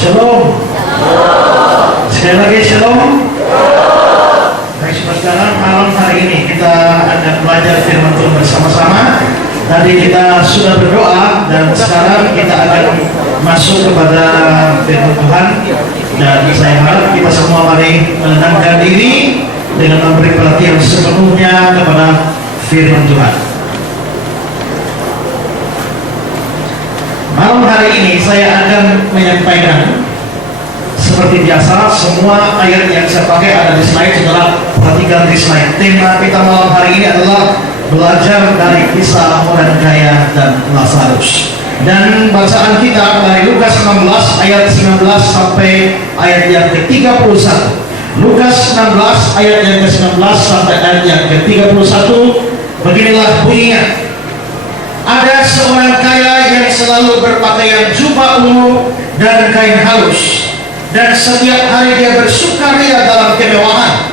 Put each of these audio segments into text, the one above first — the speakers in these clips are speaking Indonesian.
Shalom. Sekali lagi shalom. Baik saudara, malam hari ini kita akan belajar firman Tuhan bersama-sama. Tadi kita sudah berdoa dan sekarang kita akan masuk kepada firman Tuhan. Dan saya harap kita semua mari menenangkan diri dengan memberi perhatian sepenuhnya kepada firman Tuhan. Malam hari ini saya akan menyampaikan seperti biasa, semua ayat yang saya pakai ada di slide. Saudara perhatikan di slide. Tema kita malam hari ini adalah belajar dari kisah orang kaya dan Lazarus. Dan bacaan kita dari Lukas 16 ayat 19 sampai ayat yang ke-31. Lukas 16 ayat yang ke-19 sampai ayat yang ke-31. Beginilah bunyinya. Ada seorang kaya yang selalu berpakaian jubah ungu dan kain halus, dan setiap hari dia bersukaria dalam kemewahan.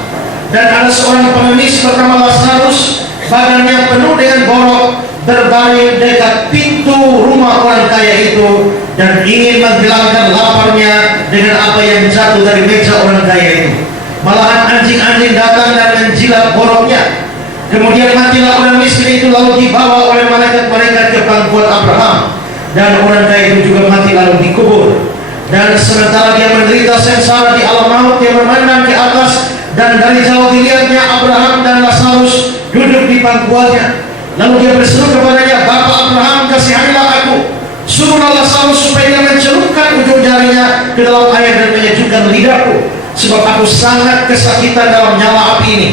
Dan ada seorang pengemis bernama Lazarus, badannya penuh dengan borok, berbaring dekat pintu rumah orang kaya itu, dan ingin menghilangkan laparnya dengan apa yang jatuh dari meja orang kaya itu. Malahan anjing-anjing datang dan menjilat boroknya. Kemudian matilah orang miskin itu, lalu dibawa oleh malaikat-malaikat ke pangkuan Abraham, dan orang kaya itu juga mati lalu dikubur. Dan sementara dia menderita sengsara di alam maut, dia memandang ke atas, dan dari jauh dilihatnya Abraham dan Lazarus duduk di pangkuannya. Lalu dia berseru kepadanya, "Bapa Abraham, kasihanilah aku, suruhlah Lazarus supaya dia mencelupkan ujung jarinya ke dalam air dan menyejukkan lidahku, sebab aku sangat kesakitan dalam nyala api ini."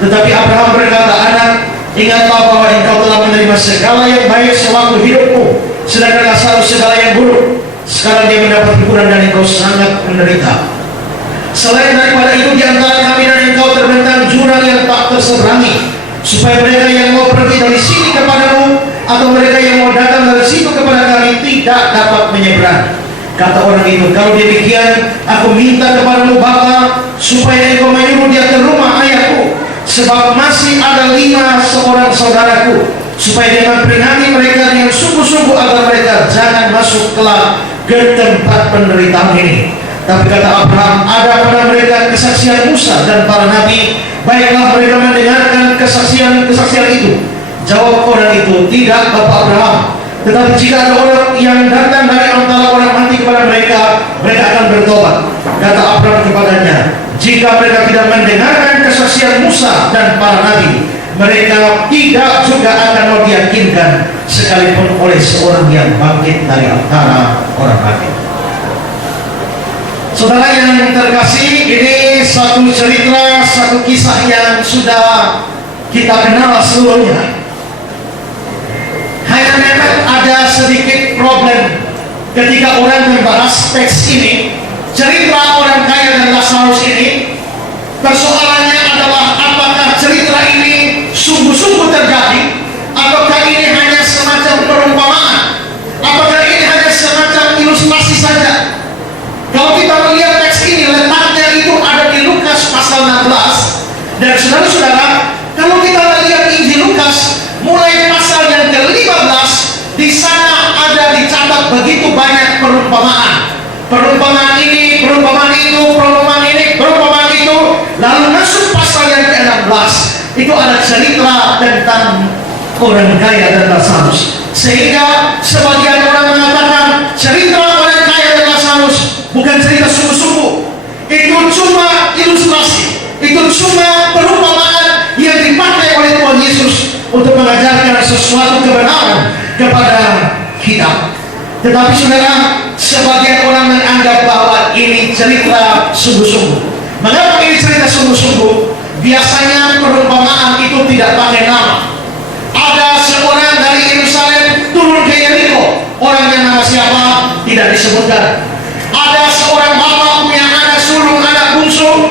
Tetapi Abraham berkata, "Anak, ingatlah bahwa engkau telah menerima segala yang baik sewaktu hidupmu, sedangkan Lazarus segala yang buruk. Sekarang dia mendapat hiburan dan engkau sangat menderita. Selain daripada itu, di antara kami dan engkau terbentang jurang yang tak terseberangi, supaya mereka yang mau pergi dari sini kepadamu atau mereka yang mau datang dari situ kepada kami tidak dapat menyeberang." Kata orang itu, "Kalau demikian, aku minta kepadamu Bapa, supaya engkau menyuruh dia ke rumah ayahku, sebab masih ada 5 seorang saudaraku, supaya dia memperingati mereka dengan sungguh-sungguh agar mereka jangan masuk kelak ke tempat penderitaan ini." Tapi kata Abraham, "Ada pada mereka kesaksian Musa dan para nabi, baiklah mereka mendengarkan kesaksian itu." Jawab orang itu, "Tidak, Bapak Abraham. Tetapi jika ada orang yang datang dari antara orang mati kepada mereka, mereka akan bertobat." Kata Abraham kepadanya, "Jika mereka tidak mendengarkan kesaksian Musa dan para nabi, mereka tidak juga akan mau diyakinkan sekalipun oleh seorang yang bangkit dari antara orang mati." Saudara yang terkasih, ini satu cerita, satu kisah yang sudah kita kenal seluruhnya. Hanya memang ada sedikit problem ketika orang membahas teks ini. Cerita orang kaya dan Lazarus ini, persoalannya adalah apakah cerita ini sungguh-sungguh terjadi, ataukah ini hanya semacam perumpamaan, apakah ini hanya semacam ilustrasi saja. Kalau kita melihat teks ini, letaknya itu ada di Lukas pasal 16. Dan saudara-saudara, kalau kita melihat Injil Lukas mulai pasal yang ke-15, di sana ada dicatat begitu banyak perumpamaan. Perumpamaan ini, perumpamaan itu, perumpamaan ini, perumpamaan itu. Lalu masuk pasal yang ke-16, itu ada cerita tentang orang kaya dan Lazarus. Sehingga sebagian orang mengatakan cerita orang kaya dan Lazarus bukan cerita sungguh-sungguh. Itu cuma ilustrasi, itu cuma perumpamaan yang dipakai oleh Tuhan Yesus untuk mengajarkan sesuatu kebenaran kepada kita. Tetapi saudara, sebagian orang menganggap bahwa ini cerita sungguh-sungguh. Mengapa ini cerita sungguh-sungguh? Biasanya perumpamaan itu tidak pakai nama. Ada seorang dari Yerusalem turun ke Yeriko, orangnya nama siapa tidak disebutkan. Ada seorang bapak punya anak sulung, anak bungsu.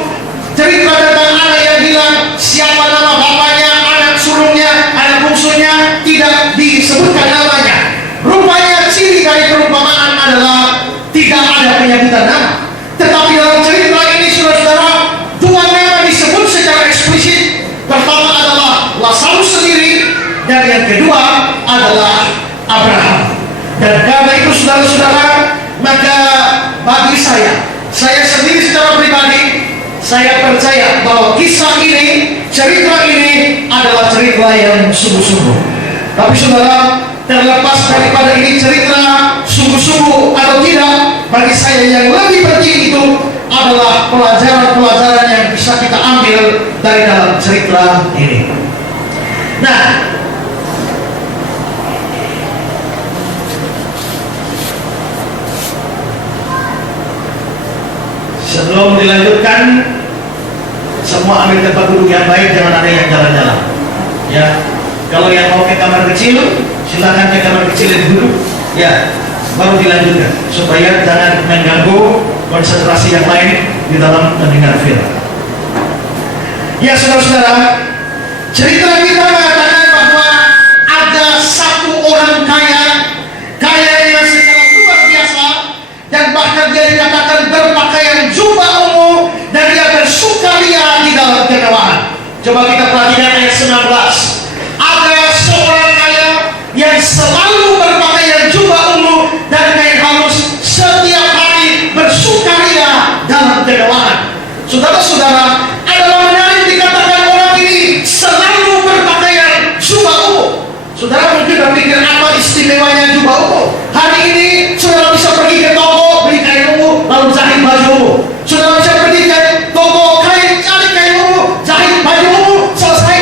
Cerita tentang anak yang hilang, siapa nama bapaknya, anak sulungnya, anak bungsunya, tidak disebutkan namanya. Rupanya ciri dari perumpamaan adalah tidak ada penyebutan nama. Tetapi dalam cerita ini, saudara-saudara, 2 nama disebut secara eksplisit. Pertama adalah Lazarus sendiri, dan yang kedua adalah Abraham. Dan karena itu, saudara-saudara, maka bagi saya sendiri secara pribadi, saya percaya bahwa kisah ini, cerita ini adalah cerita yang sungguh-sungguh. Tapi saudara, terlepas daripada ini cerita sungguh-sungguh atau tidak, bagi saya yang lebih penting itu adalah pelajaran-pelajaran yang bisa kita ambil dari dalam cerita ini. Nah, sebelum dilanjutkan, semua ambil tempat duduk yang baik, jangan ada yang jalan-jalan. Ya, kalau yang mau ke kamar kecil, silakan ke kamar kecil dan duduk. Ya, baru dilanjutkan supaya jangan mengganggu konsentrasi yang lain di dalam mendengar firman. Ya, saudara-saudara, cerita kita mengatakan bahwa ada satu orang kaya yang secara luar biasa, dan bahkan dia dikatakan berpakaian jubah ungu dan dia bersukaria di dalam kemewahan. Coba kita perhatikan ayat 19. Ada seorang kaya yang selalu berpakaian jubah ungu dan kain halus, setiap hari bersukaria dalam kemewahan. Saudara-saudara, adalah menarik dikatakan orang ini selalu berpakaian jubah ungu. Saudara mungkin berpikir, apa istimewanya jubah ungu? Hari ini saudara bisa pergi ke toko beli kain ungu lalu jahit baju ungu. Saudara bisa pergi ke toko kain, cari kain ungu, jahit baju ungu, selesai.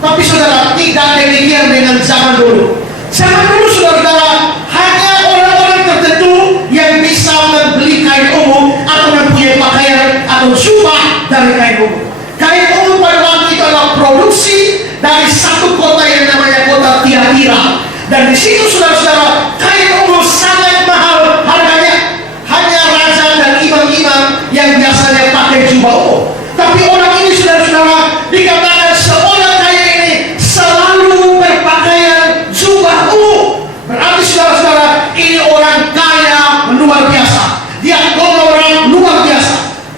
Tapi saudara, tidak demikian dengan zaman dulu. Zaman dulu saudara, hanya orang-orang tertentu yang bisa membeli kain ungu atau mempunyai pakaian atau jubah dari kain ungu. Kain ungu pada waktu itu adalah produksi dari satu kota yang namanya kota Tiatira. Dan di situ saudara-saudara, kain ungu sangat mahal harganya. Hanya raja dan imam-imam yang biasanya pakai jubah ungu. Tapi orang ini saudara-saudara, dikatakan seorang kaya ini selalu berpakaian jubah ungu. Berarti saudara-saudara, ini orang kaya luar biasa. Dia orang luar biasa.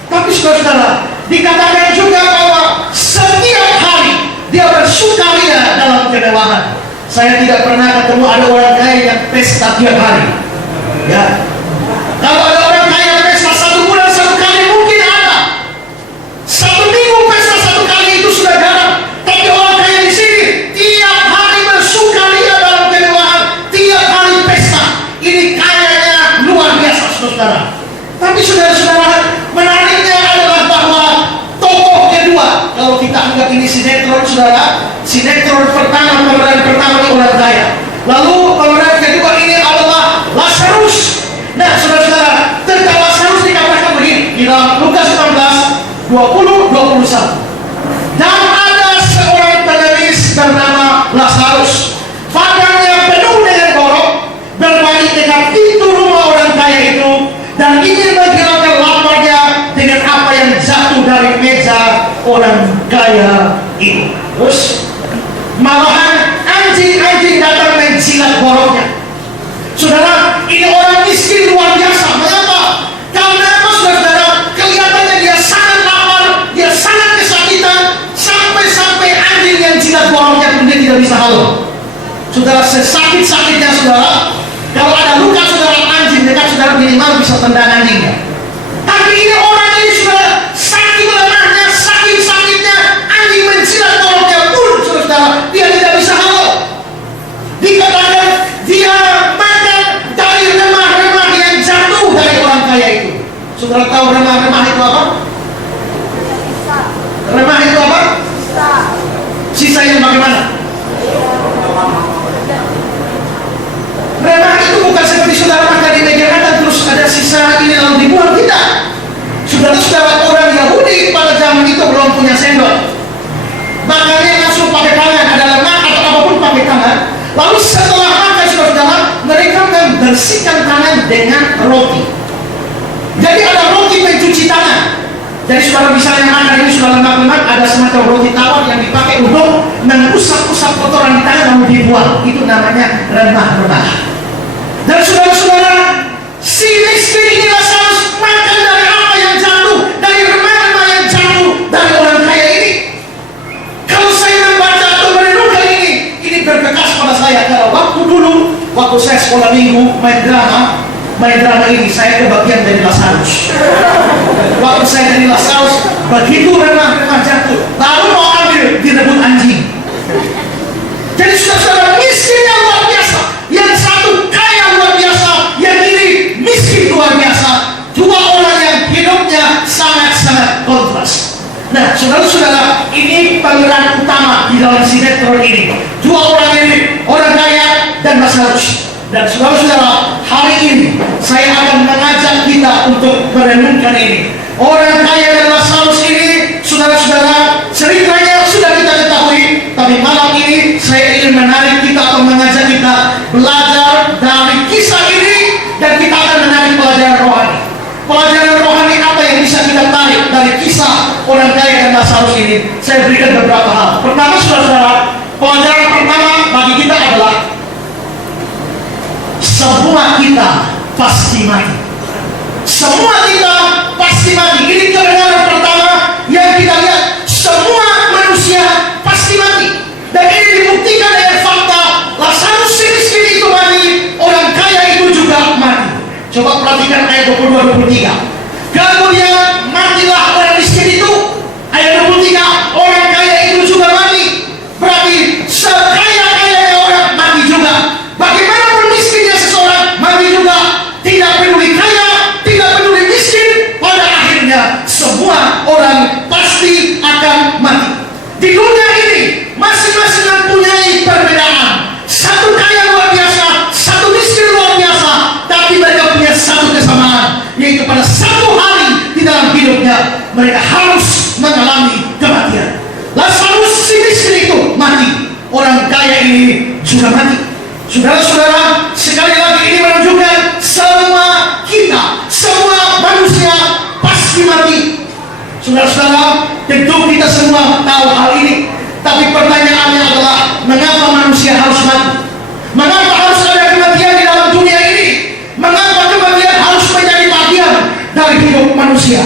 Tapi saudara-saudara, dikatakan juga bahwa setiap hari dia bersukaria dalam kemewahan. Saya tidak pernah ketemu ada orang kaya yang pesta tiap hari. Ya, kalau ada orang kaya pesta satu bulan satu kali mungkin ada. Satu minggu pesta satu kali itu sudah jarang. Tapi orang kaya di sini tiap hari bersukaria dalam kemewahan, tiap hari pesta. Ini kayanya luar biasa, saudara. Tapi saudara-saudara, menariknya adalah bahwa tokoh kedua, kalau kita anggap ini sinetron, saudara, sinetron pertama, pemeran pertama ini orang kaya. Lalu pemeran kedua ini adalah Lazarus. Nah, saudara-saudara, tentang Lazarus dikatakan begini di dalam Lukas 16, 20-21. Dan ada seorang pengemis bernama Lazarus, badannya penuh dengan borok, berbaring dekat pintu rumah orang kaya itu, dan ingin menghilangkan laparnya dengan apa yang jatuh dari meja orang kaya itu. Terus malahan anjing-anjing datang menjilat boroknya. Saudara, ini orang miskin luar biasa. Mengapa? Karena apa, saudara? Kelihatannya dia sangat lapar, dia sangat kesakitan, sampai-sampai anjing yang jilat boroknya pun dia tidak bisa halau. Saudara, sesakit-sakitnya saudara, kalau ada luka saudara, anjing dekat saudara minimal bisa tendang anjingnya. Tapi ini orang ini sudah sakit lemahnya, sakit-sakitnya, anjing menjilat boroknya pun saudara, dia tidak bisa halau. Dikatakan dia makan dari remah-remah yang jatuh dari orang kaya itu. Saudara tahu remah-remah itu apa? Remah itu apa? Sisa yang bagaimana? Remah itu bukan seperti saudara makan di meja makan terus ada sisa ini lalu dibuang, tidak. Saudara-saudara, orang Yahudi pada zaman itu belum punya sendok, makanya langsung pakai tangan, ada lemak atau apapun pakai tangan. Lalu setelah makan saudara, mereka membersihkan tangan dengan roti. Jadi ada roti pencuci tangan. Jadi saudara misalnya makan ini sudah lemak-lemak, ada semacam roti tawar yang dipakai untuk mengusap-usap kotoran di tangan lalu dibuang. Itu namanya remah-remah. Dan saudara-saudara, si miskin ini Lazarus makan dari apa yang jatuh, dari remah-remah yang jatuh dari orang kaya ini. Kalau saya membaca atau merenungkan ini berbekas pada saya. Karena waktu dulu, waktu saya sekolah minggu main drama, main drama ini, saya kebagian dari Lazarus. Waktu saya dari Lazarus, begitu remah-remah jatuh, lalu mau ambil, direbut anjing. Jadi saudara miskin yang luar biasa, yang satu kaya luar biasa, yang ini miskin luar biasa. Dua orang yang hidupnya sangat-sangat kontras. Nah, saudara-saudara, ini pemeran utama di dalam sinetron ini. Dua orang ini, orang kaya dan Lazarus. Dan saudara-saudara, hari ini saya akan mengajak kita untuk merenungkan ini. Orang kaya dan Lazarus ini, saudara-saudara, ceritanya sudah kita ketahui. Tapi malam ini saya ingin menarik kita atau mengajak kita belajar dari kisah ini, dan kita akan menarik pelajaran rohani. Pelajaran rohani apa yang bisa kita tarik dari kisah orang kaya dan Lazarus ini? Saya berikan beberapa hal. Pertama, saudara-saudara, pelajaran pertama bagi kita adalah semua kita pasti mati. Semua kita pasti mati. Ini kebenaran pertama yang kita lihat. Semua manusia pasti mati. Dan ini dibuktikan dengan fakta. Lazarus si miskin itu mati, orang kaya itu juga mati. Coba perhatikan ayat 22-23. Kemudian matilah orang miskin itu. Ayat 23, orang kaya itu juga mati. Berarti sekaya-kayanya orang mati juga. Bagaimanapun miskinnya seseorang mati juga. Tidak peduli kaya, tidak peduli miskin, pada akhirnya semua orang pasti akan mati. Di dunia ini masing-masing mempunyai perbedaan. Satu kaya luar biasa, satu miskin luar biasa, tapi mereka punya satu kesamaan, yaitu pada satu hari di dalam hidupnya mereka harus mengalami kematian. Lazarus si miskin itu mati, orang kaya ini juga mati. Saudara-saudara, sekali lagi ini menunjukkan semua kita, semua manusia pasti mati. Saudara-saudara, tentu kita semua tahu hal ini. Tapi pertanyaannya adalah, mengapa manusia harus mati? Mengapa harus ada kematian di dalam dunia ini? Mengapa kematian harus menjadi bagian dari hidup manusia?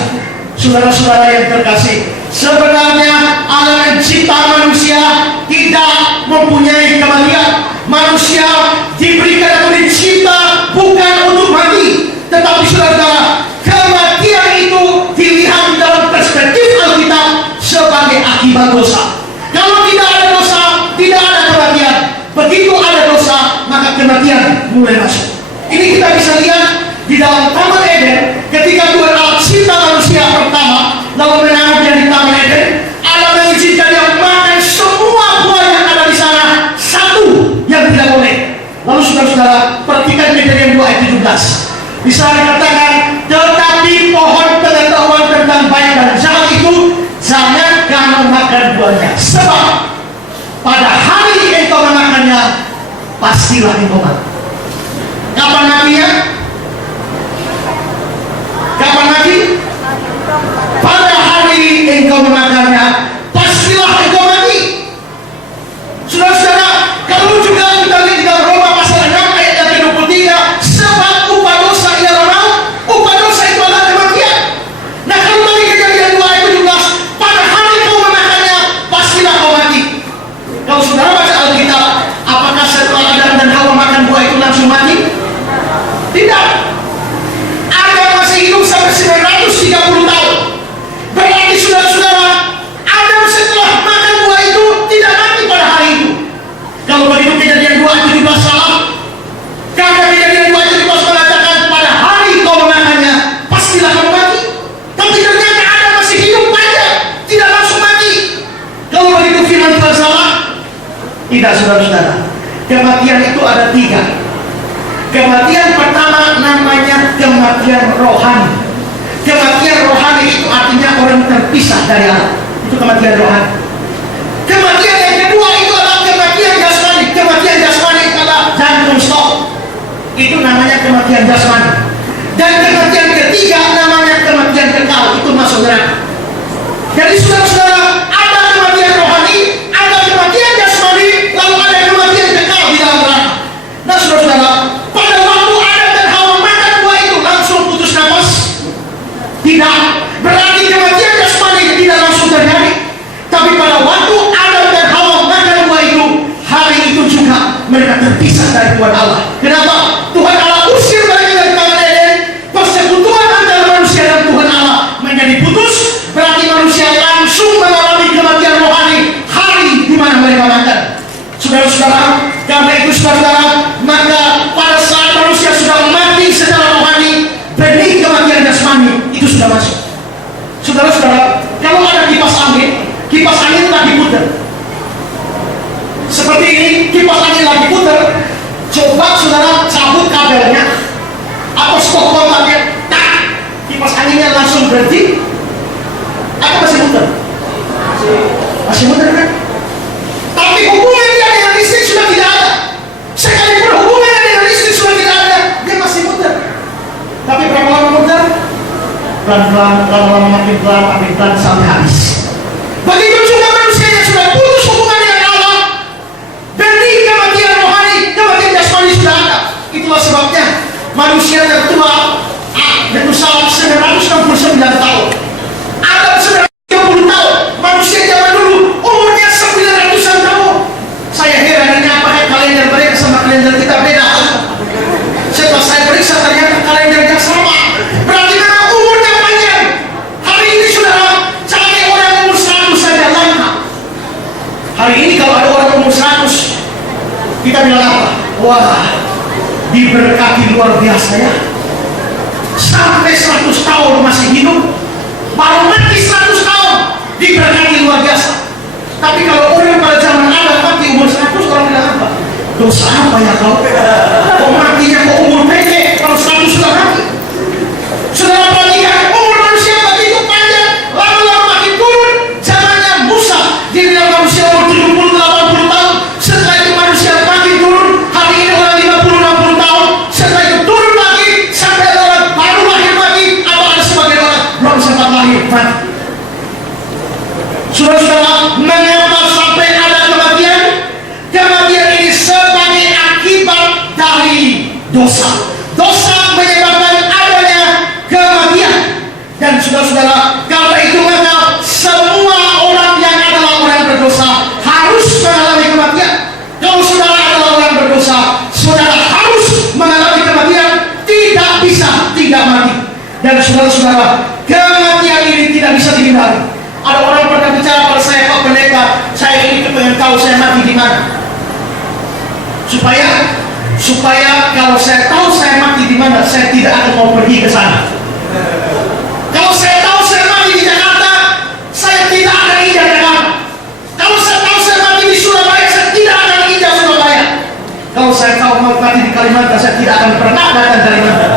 Saudara-saudara yang terkasih, sebenarnya Allah mencipta manusia tidak mempunyai kematian. Manusia diberikan atau dicipta bukan untuk mati, tetapi saudara, kematian itu dilihat dalam perspektif Alkitab sebagai akibat dosa. Kalau tidak ada dosa, tidak ada kematian. Begitu ada dosa, maka kematian mulai masuk. Ini kita bisa lihat di dalam Taman Eden, ketika Tuhan Allah cipta manusia pertama, lalu menaruhnya di Taman Eden. Allah mengizinkan dia makan semua buah yang ada di sana, satu yang tidak boleh. Lalu saudara-saudara, perhatikan Kejadian 2 ayat 17. Bisa dikatakan, tetapi pohon pengetahuan tentang baik dan jahat itu jangan kamu makan buahnya, sebab pada hari engkau memakannya pastilah engkau mati. Kapan matinya? Kapan mati? Pada hari engkau memakannya pastilah engkau mati. Saudara-saudara, kalau juga kita lihat di dalam Roma pasal 6 ayat yang ke-23, sebab upah dosa ialah maut, upah dosa itu adalah kematian. Nah, kalau tadi Kejadian 2 ayat 17, pada hari kau memakannya pastilah kau mati. Kalau saudara baca Alkitab, apakah setelah Adam dan Hawa makan buah itu langsung mati? Tidak. Adam masih hidup sampai 930 tahun. Berarti saudara-saudara, Adam setelah makan buah itu tidak mati pada hari itu. Kalau begitu Kejadian 2 ayat 17 salah. Karena Kejadian 2 ayat 17 mengatakan pada hari kau memakannya pastilah kau mati. Tapi ternyata Adam masih hidup panjang, tidak langsung mati. Kalau begitu firman Tuhan salah? Tidak, saudara-saudara. Kematian itu ada 3. Kematian pertama namanya kematian rohani. Kematian rohani itu artinya orang terpisah dari Allah. Itu kematian rohani. Kematian yang kedua itu adalah kematian jasmani. Kematian jasmani itu adalah jantung stop. Itu namanya kematian jasmani. Dan kematian ketiga namanya kematian kekal. Itu masuk neraka. Jadi saudara-saudara, ada kematian rohani, ada kematian jasmani, lalu ada kematian kekal di dalam neraka. Nah saudara-saudara, pada waktu Adam dan Hawa makan buah itu langsung putus nafas? Tidak. Berarti kematian jasmani tidak langsung terjadi. Tapi pada waktu Adam dan Hawa makan buah itu, hari itu juga mereka terpisah dari Tuhan Allah. Kenapa? Tuhan Allah usir mereka dari Taman Eden. saudara-saudara, karena itu saudara-saudara, maka pada saat manusia sudah mati secara rohani, benih kematian jasmani itu sudah masuk. Saudara-saudara, kalau ada kipas angin lagi putar. Seperti ini, kipas angin lagi putar. Coba saudara cabut kabelnya atau stop kontaknya, tak, kipas anginnya langsung berhenti. Atau masih muter? Masih muter kan? Tapi hubungan dia dengan listrik sudah tidak ada. Sekalipun hubungannya dengan listrik sudah tidak ada, dia masih muter. Tapi berapa lama muter? Pelan-pelan, lama-lama makin pelan sampai habis. Begitu juga manusia yang sudah putus hubungan dengan Allah, benih kematian rohani, kematian jasmani sudah ada. Itulah sebabnya manusia tertua Metusalam 969 tahun. Adam 930 tahun. Manusia zaman dulu umurnya 900-an tahun. Saya heran ini apa kalender mereka sama kalender kita beda. Setelah saya periksa ternyata kalendernya sama. Berarti memang umurnya panjang. Hari ini saudara, sampai orang umur 100 saja langka. Hari ini kalau ada orang umur 100, kita bilang apa? Wah, diberkati luar biasa ya. Sampai 100 tahun masih hidup, baru mati 100 tahun, diberkati luar biasa. Tapi kalau orang pada zaman Adam mati umur 100, orang bilang apa? Dosa apa ya kau? Kau matinya kau umur pendek, kalau 100 sudah mati. Saudara perhatikan, umur manusia begitu panjang, lama-lama makin turun. Zamannya Musa, dia bilang manusia umur 70-80 tahun. Setelah itu manusia makin turun, hari ini orang 50-60 tahun. Setelah itu turun lagi, sampai ada orang baru lahir lagi, atau ada sebagian orang belum sempat lahir mati. Saudara-saudara, mengapa sampai ada kematian? Kematian ini sebagai akibat dari dosa. Dosa menyebabkan adanya kematian. Dan saudara-saudara, karena itu maka semua orang yang adalah orang berdosa harus mengalami kematian. Kalau saudara adalah orang berdosa, saudara harus mengalami kematian. Tidak bisa tidak mati. Dan saudara-saudara, kematian ini tidak bisa dihindari. Ada orang pernah bicara pada saya, Pak Pendeta, saya ini pengen tahu saya mati di mana. Supaya kalau saya tahu saya mati di mana, saya tidak akan mau pergi ke sana. Kalau saya tahu saya mati di Jakarta, saya tidak akan injak Jakarta. Kalau saya tahu saya mati di Surabaya, saya tidak akan injak Surabaya. Kalau saya tahu mau mati di Kalimantan, saya tidak akan pernah datang ke Kalimantan.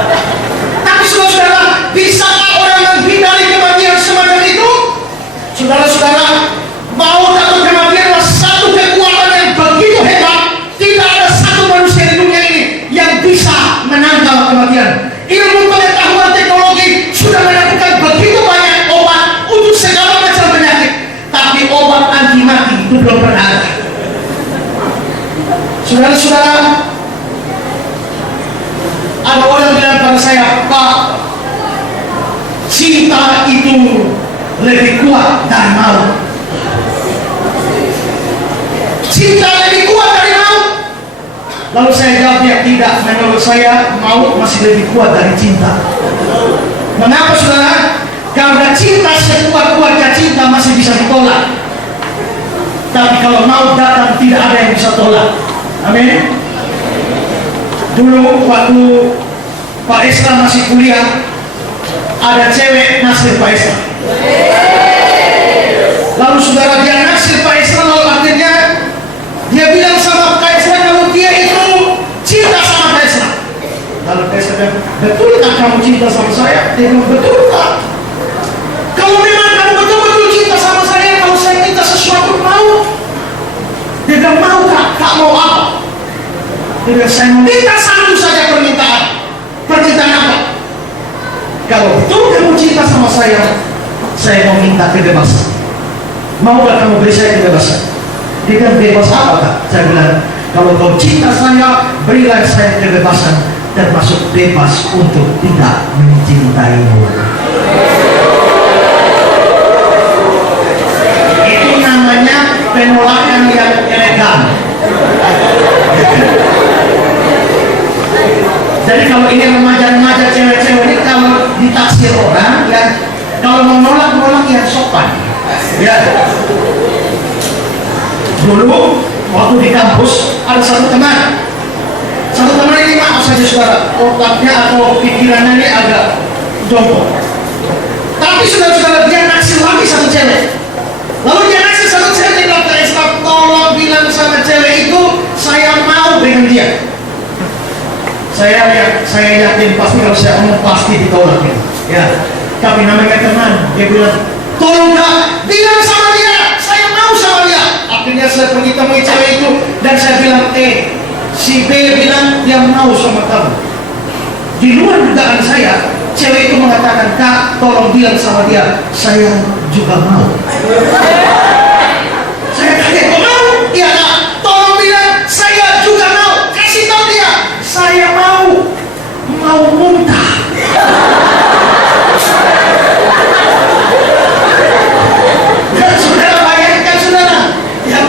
Tapi saudara-saudara, bisakah orang menghindari kematian semacam itu? Saudara-saudara, maut atau kematian adalah satu kekuatan yang begitu hebat. Tidak ada satu manusia di dunia ini yang bisa menangkal kematian. Ilmu pengetahuan teknologi sudah menemukan begitu banyak obat untuk segala macam penyakit, tapi obat anti mati itu belum pernah ada. Saudara-saudara, ada orang bilang pada saya, Pak, cinta itu lebih kuat dari maut. Cinta lebih kuat dari maut. Lalu saya jawab, ya tidak. Menurut saya maut masih lebih kuat dari cinta. Mengapa saudara? Karena cinta sekuat-kuatnya cinta masih bisa ditolak. Tapi kalau maut datang tidak ada yang bisa tolak. Amin. Dulu waktu Pak Esra masih kuliah, ada cewek naksir Pak Esra. Lalu saudara, dia naksir Pak Esra, lalu akhirnya dia bilang sama Pak Esra kalau dia itu cinta sama Pak Esra. Lalu Pak Esra bilang, betul tak kamu cinta sama saya? Dia bilang, betul tak. Kalau memang kamu betul-betul cinta sama saya, kalau saya minta sesuatu mau? Dia bilang, mau kak? Kak mau apa? Dia bilang, saya minta satu saja permintaan. Permintaan apa? Kalau betul kamu cinta sama saya mau minta kebebasan. Maukah kamu beri saya kebebasan? Dia bilang, bebas apa kak? Saya bilang, kalau kau cinta saya, berilah saya kebebasan, termasuk bebas untuk tidak mencintaimu. Itu namanya penolakan yang elegan. Jadi kalau ini remaja-remaja cewek-cewek ini kalau ditaksir orang ya, kalau mau nolak yang sopan. Ya. Dulu Waktu di kampus ada satu teman ini, maaf saja saudara, otaknya atau pikirannya ini agak jongkok. Tapi saudara-saudara, dia naksir lagi satu cewek. Lalu dia naksir satu cewek, dia bilang ke Esther, tolong bilang sama cewek itu saya mau dengan dia. Saya yakin pasti kalau saya ngomong pasti ditolak ya. Tapi namanya teman, dia bilang, tolong Kak, bilang sama dia, saya mau sama dia. Akhirnya saya pergi temui cewek itu dan saya bilang, si B bilang dia mau sama kamu. Di luar dugaan saya, cewek itu mengatakan, Kak, tolong bilang sama dia, saya juga mau. Saya kaget, kok mau? Iya Kak, tolong bilang, saya juga mau. Kasih tahu dia, saya mau muntah. Dan saudara bayangkan saudara, ya,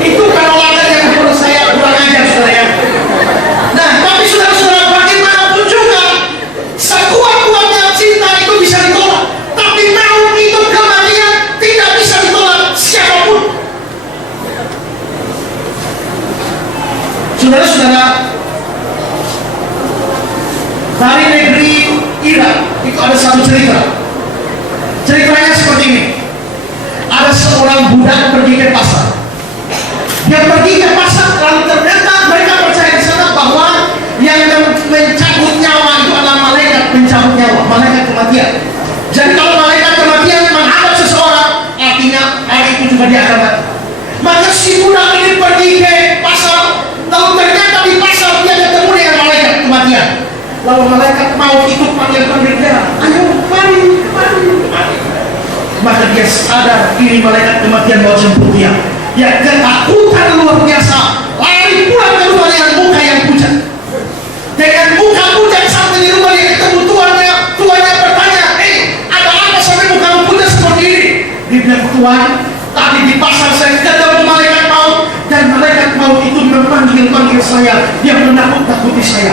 itu penolakan yang menurut saya kurang ajar saudara ya. Nah, tapi saudara-saudara, bagaimanapun juga sekuat-kuatnya cinta itu bisa ditolak, tapi mau itu kematian tidak bisa ditolak siapapun. Saudara-saudara, dari negeri Irak itu ada satu cerita. Ceritanya seperti ini. Ada seorang budak pergi ke pasar. Dia pergi ke pasar, lalu ternyata mereka percaya di sana bahwa yang mencabut nyawa itu adalah malaikat pencabut nyawa, malaikat kematian. Jadi kalau malaikat kematian menghadap seseorang, artinya hari itu juga dia akan mati. Maka si budak ini pergi ke pasar, lalu ternyata di pasar dia ketemu dengan malaikat kematian. Lalu malaikat mau ikut panggil-panggil dia, ayo mari. Maka dia sadar ini malaikat kematian mau jemput dia. Dia ketakutan luar biasa, lari pulang ke rumah dengan muka yang pucat. Dengan muka pucat sampai di rumah dia ketemu tuannya bertanya, ada apa sampai muka pucat seperti ini? Dia bilang, Tuan, tadi di pasar saya ketemu malaikat maut, dan malaikat maut itu memanggil saya, dia menakut-nakuti saya.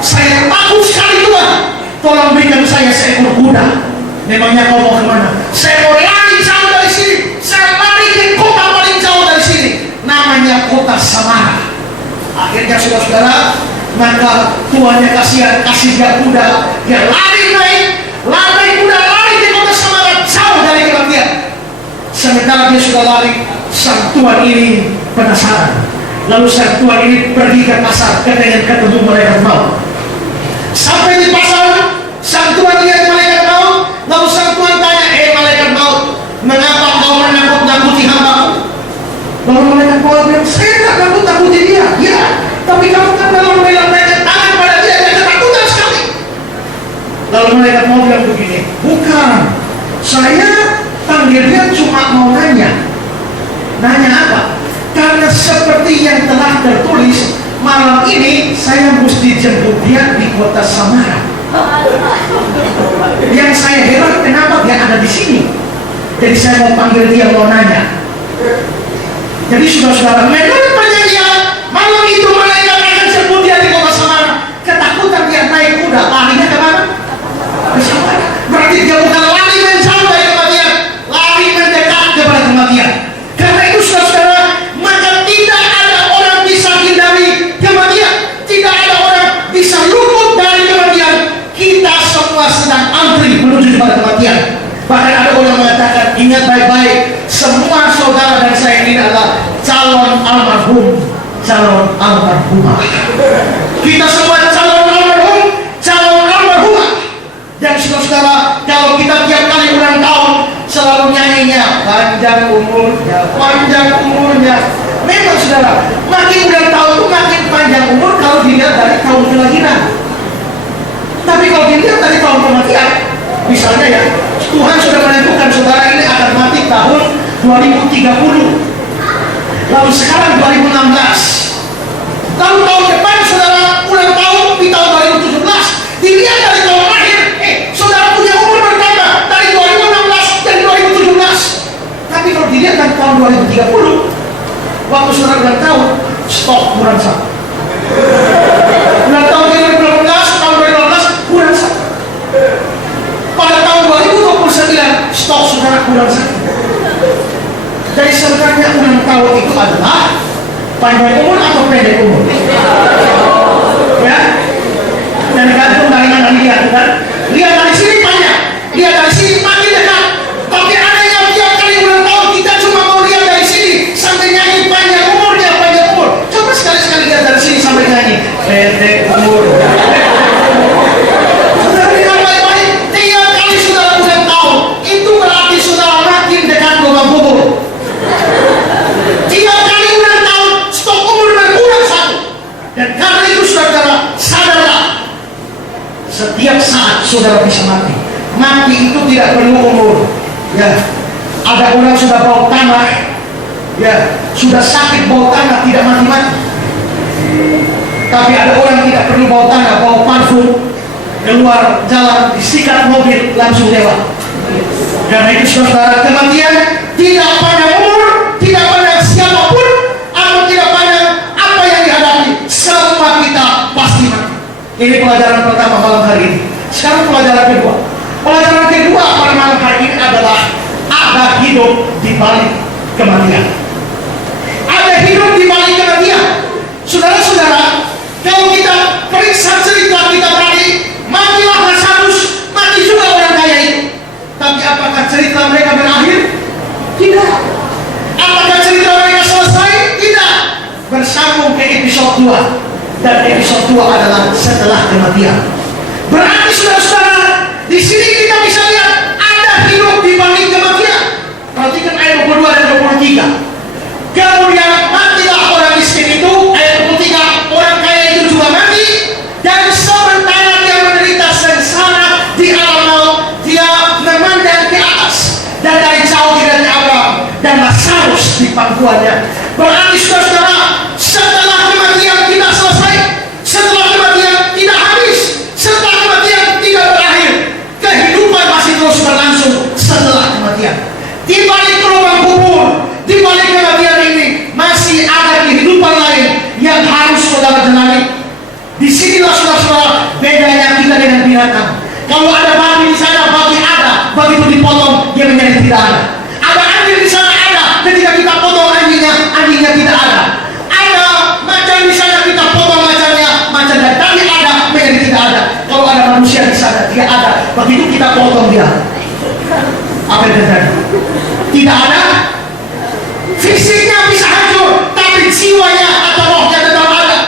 Saya takut sekali Tuhan, tolong berikan saya seekor kuda. Memangnya kau mau kemana? Saya mau lari jauh dari sini. Saya lari ke kota paling jauh dari sini, namanya kota Samara. Akhirnya saudara-saudara, maka tuannya kasih dia kuda. Dia lari kuda, lari ke kota Samara, jauh dari kematian. Sementara dia sudah lari, sang tuan ini penasaran. Lalu sang tuan ini pergi ke pasar, ketemu malaikat maut. Sampai di pasar, sang tuan lihat malaikat maut. Lalu sang tuan tanya, malaikat maut, mengapa kau menakut-nakuti hambaku? Lalu malaikat maut bilang, saya tak nakut-nakuti dia. Ya, tapi kamu kan dalam melambaikan tangan pada dia ketakutan sekali. Lalu malaikat maut bilang begini, bukan, saya panggil dia cuma mau nanya. Nanya apa? Karena seperti yang telah tertulis, malam ini saya mesti jemput dia di kota Samara. Yang saya heran, kenapa dia ada di sini? Jadi saya mau panggil dia, mau nanya. Jadi saudara-saudara, menurut perjanjian, malam itu malaikat akan jemput dia di kota Samara. Ketakutan dia naik kuda, larinya kemana? Ke Samara. Berarti dia bukan lari menjauh dari kematian, lari mendekat kepada kematian. Karena itu saudara-saudara, maka tidak ada orang bisa hindari kematian, tidak ada orang bisa luput dari kematian. Kita semua sedang antri menuju kepada kematian. Bahkan ada orang mengatakan, ingat baik-baik, semua saudara dan saya ini adalah calon almarhum, calon almarhumah. Kita semua calon almarhum, calon almarhumah. Dan saudara-saudara, kalau kita tiap kali ulang tahun selalu nyanyinya panjang umurnya. Memang saudara, makin ulang tahun itu makin panjang umur kalau dilihat dari tahun kelahiran. Tapi kalau dilihat dari tahun kematian, misalnya ya, Tuhan sudah menentukan saudara ini akan mati tahun 2030. Lalu sekarang 2016. Lalu tahun depan saudara ulang tahun di tahun 2017. Dilihat dari tahun lahir, saudara punya umur bertambah dari 2016 dan 2017. Tapi kalau dilihat dari tahun 2030, waktu saudara ulang tahun, stok kurang satu. Ulang tahun 2012, tahun 2012 kurang satu. Pada tahun 2029 stok saudara kurang satu. Jadi sebenarnya ulang tahun itu adalah panjang umur atau pendek umur? Ya, dan gantung dari mana lihat kan? Lihat dari sini panjang, lihat dari sini makin dekat. Tapi ada yang tiap kali ulang tahun kita cuma mau lihat dari sini sampai nyanyi panjang umurnya, panjang umur. Coba sekali-sekali lihat dari sini sampai nyanyi pendek umur. Sudah lihat baik-baik. Tiap kali saudara ulang tahun itu berarti saudara makin dekat lubang kubur. Tiap kali ulang tahun stok umur berkurang satu. Dan karena itu saudara sadarlah, setiap saat saudara bisa mati. Mati itu tidak perlu umur. Ya, ada orang sudah bau tanah, ya sudah sakit bau tanah tidak mati-mati. Tapi ada orang tidak perlu bau tanah, bau parfum, keluar jalan disikat mobil langsung lewat. Karena itu saudara, kematian tidak pandang umur, tidak pandang siapapun, atau tidak pandang apa yang dihadapi. Semua kita pasti mati. Ini pelajaran pertama malam hari ini. Sekarang pelajaran kedua. Pelajaran kedua pada malam hari ini adalah ada hidup di balik kematian. Ada hidup di balik kematian. Saudara-saudara, kalau kita periksa cerita kita tadi, matilah Lazarus, mati juga orang kaya itu. Tapi apakah cerita mereka berakhir? Tidak. Apakah cerita mereka selesai? Tidak. Bersambung ke episode 2. Dan episode 2 adalah setelah kematian. Berarti saudara-saudara, di sini kita bisa lihat ada hidup di balik kematian. Perhatikan ayat 22 dan 23. Kemudian matilah orang miskin itu, ayat 23, orang kaya itu juga mati. Dan sementara dia menderita sengsara di alam maut, dia memandang ke atas. Dan dari jauh dia lihat Abraham dan Lazarus di pangkuannya. Berarti saudara-saudara, setelah kematian tidak selesai, setelah kematian tidak habis, setelah kematian tidak berakhir, kehidupan masih terus berlangsung setelah kematian. Di balik lubang kubur, di balik kematian ini masih ada kehidupan lain yang harus saudara jalani. Disinilah saudara-saudara bedanya kita dengan binatang. Kalau ada babi di sana, babi ada, babi itu dipotong, dia menjadi tidak ada. Ada anjing di sana, ada, ketika kita potong anjingnya, anjingnya tidak ada. Ada macan di sana, kita potong macannya, macan dan tadi ada, menjadi tidak ada. Kalau ada manusia di sana, dia ada, begitu kita potong dia. Apa yang terjadi? Tidak ada. Fisiknya bisa hancur, tapi jiwanya atau rohnya tetap ada.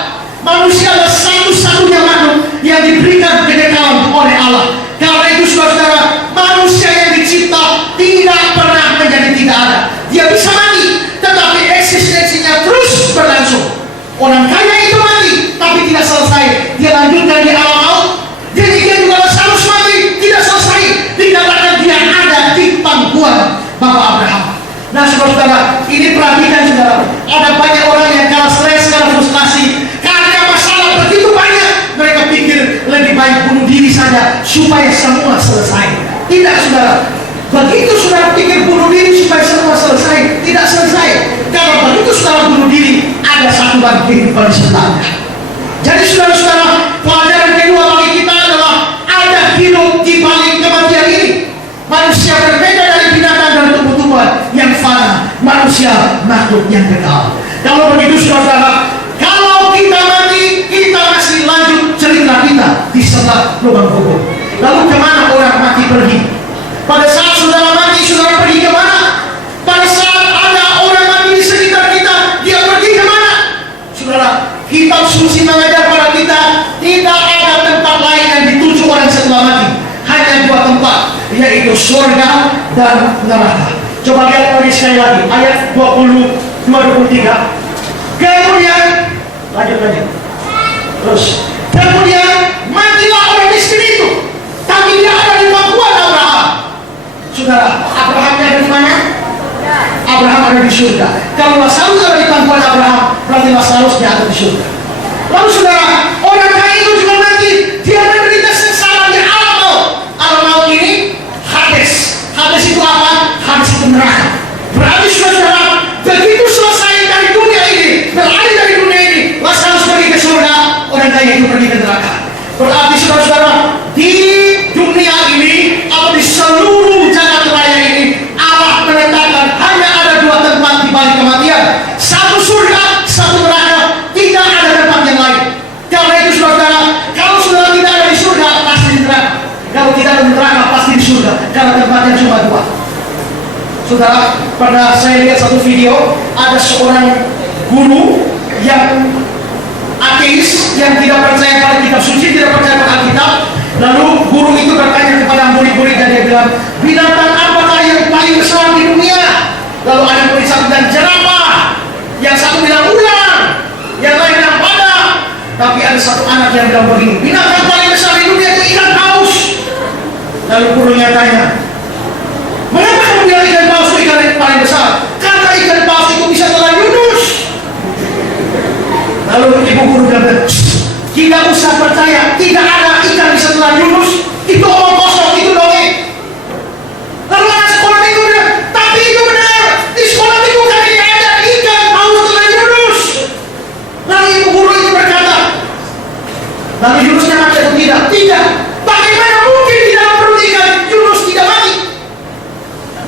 Manusia adalah satu-satunya makhluk yang diberikan kekekalan oleh Allah. Karena itu saudara-saudara, manusia yang dicipta tidak pernah menjadi tidak ada. Dia bisa mati, tetapi eksistensinya terus berlangsung. Orang kaya itu mati, tapi tidak selesai. Dia lanjutkan di alam maut. Jadi dia juga harus mati, tidak selesai. Dikatakan dia ada di pangkuan Bapak Abraham. Nah saudara-saudara, ini perhatikan saudara. Ada banyak orang yang karena stres, karena frustasi, karena masalah begitu banyak, mereka pikir lebih baik bunuh diri saja supaya semua selesai. Tidak saudara. Begitu saudara pikir bunuh diri supaya semua selesai, tidak selesai. Kalau begitu saudara bunuh diri, ada satu lagi kehidupan setelahnya. Jadi saudara-saudara, pelajaran kedua bagi kita adalah ada hidup di balik kematian ini. Manusia berbeda dari binatang dan tumbuh-tumbuhan yang fana. Manusia makhluk yang kekal. Kalau begitu saudara, kalau kita mati, kita masih lanjut cerita kita di sebelah lubang kubur. Lalu kemana orang mati pergi? Pada saat saudara mati, saudara pergi kemana? Pada saat ada orang mati di sekitar kita, dia pergi kemana? Saudara, kitab suci mengajar pada kita tidak ada tempat lain yang dituju orang setelah mati. Hanya dua tempat, yaitu surga dan neraka. Coba lihat lagi sekali lagi ayat 22-23. Kemudian lanjut. Terus kemudian matilah orang miskin itu, tapi dia ada di pangkuan Abraham. Saudara, Abrahamnya ada di mana? Abraham ada di surga. Kalau Lazarus ada di pangkuan Abraham, berarti Lazarus dia ada di surga. Lalu saudara, orang kaya itu juga mati, dia menderita sengsara di alam maut. Alam maut ini Hades. Hades itu apa? Hades itu neraka. Berarti saudara, begitu selesai dari dunia ini, beralih dari dunia ini, Lazarus pergi ke surga, orang kaya itu pergi ke neraka. Berarti saudara-saudara, di dunia ini atau di seluruh jagat raya ini, Allah menetapkan hanya ada dua tempat surga karena tempatnya cuma dua. Saudara, pernah saya lihat satu video, ada seorang guru yang ateis, yang tidak percaya pada kitab suci, tidak percaya pada Alkitab. Lalu guru itu bertanya kepada murid-murid dan dia bilang, binatang apakah yang paling besar di dunia? Lalu ada murid satu dan jerapah, yang satu bilang ular, yang lain bilang badak. Tapi ada satu anak yang bilang begini, binatang paling besar di dunia itu ikan paus. Lalu gurunya tanya, mengapa kamu bilang ikan paus itu ikan yang paling besar? Karena ikan paus itu bisa telan Yunus. Lalu ibu guru bilang, tidak usah percaya, tidak ada ikan bisa telan Yunus. Itu omong kosong, itu dongeng. Lalu anak sekolah minggu bilang, tapi itu benar. Di sekolah minggu kami ada ikan paus telan Yunus. Lalu ibu guru itu berkata, lalu Yunusnya mati atau tidak? Tidak. Bagaimana mungkin di dalam perut ikan Yunus tidak mati?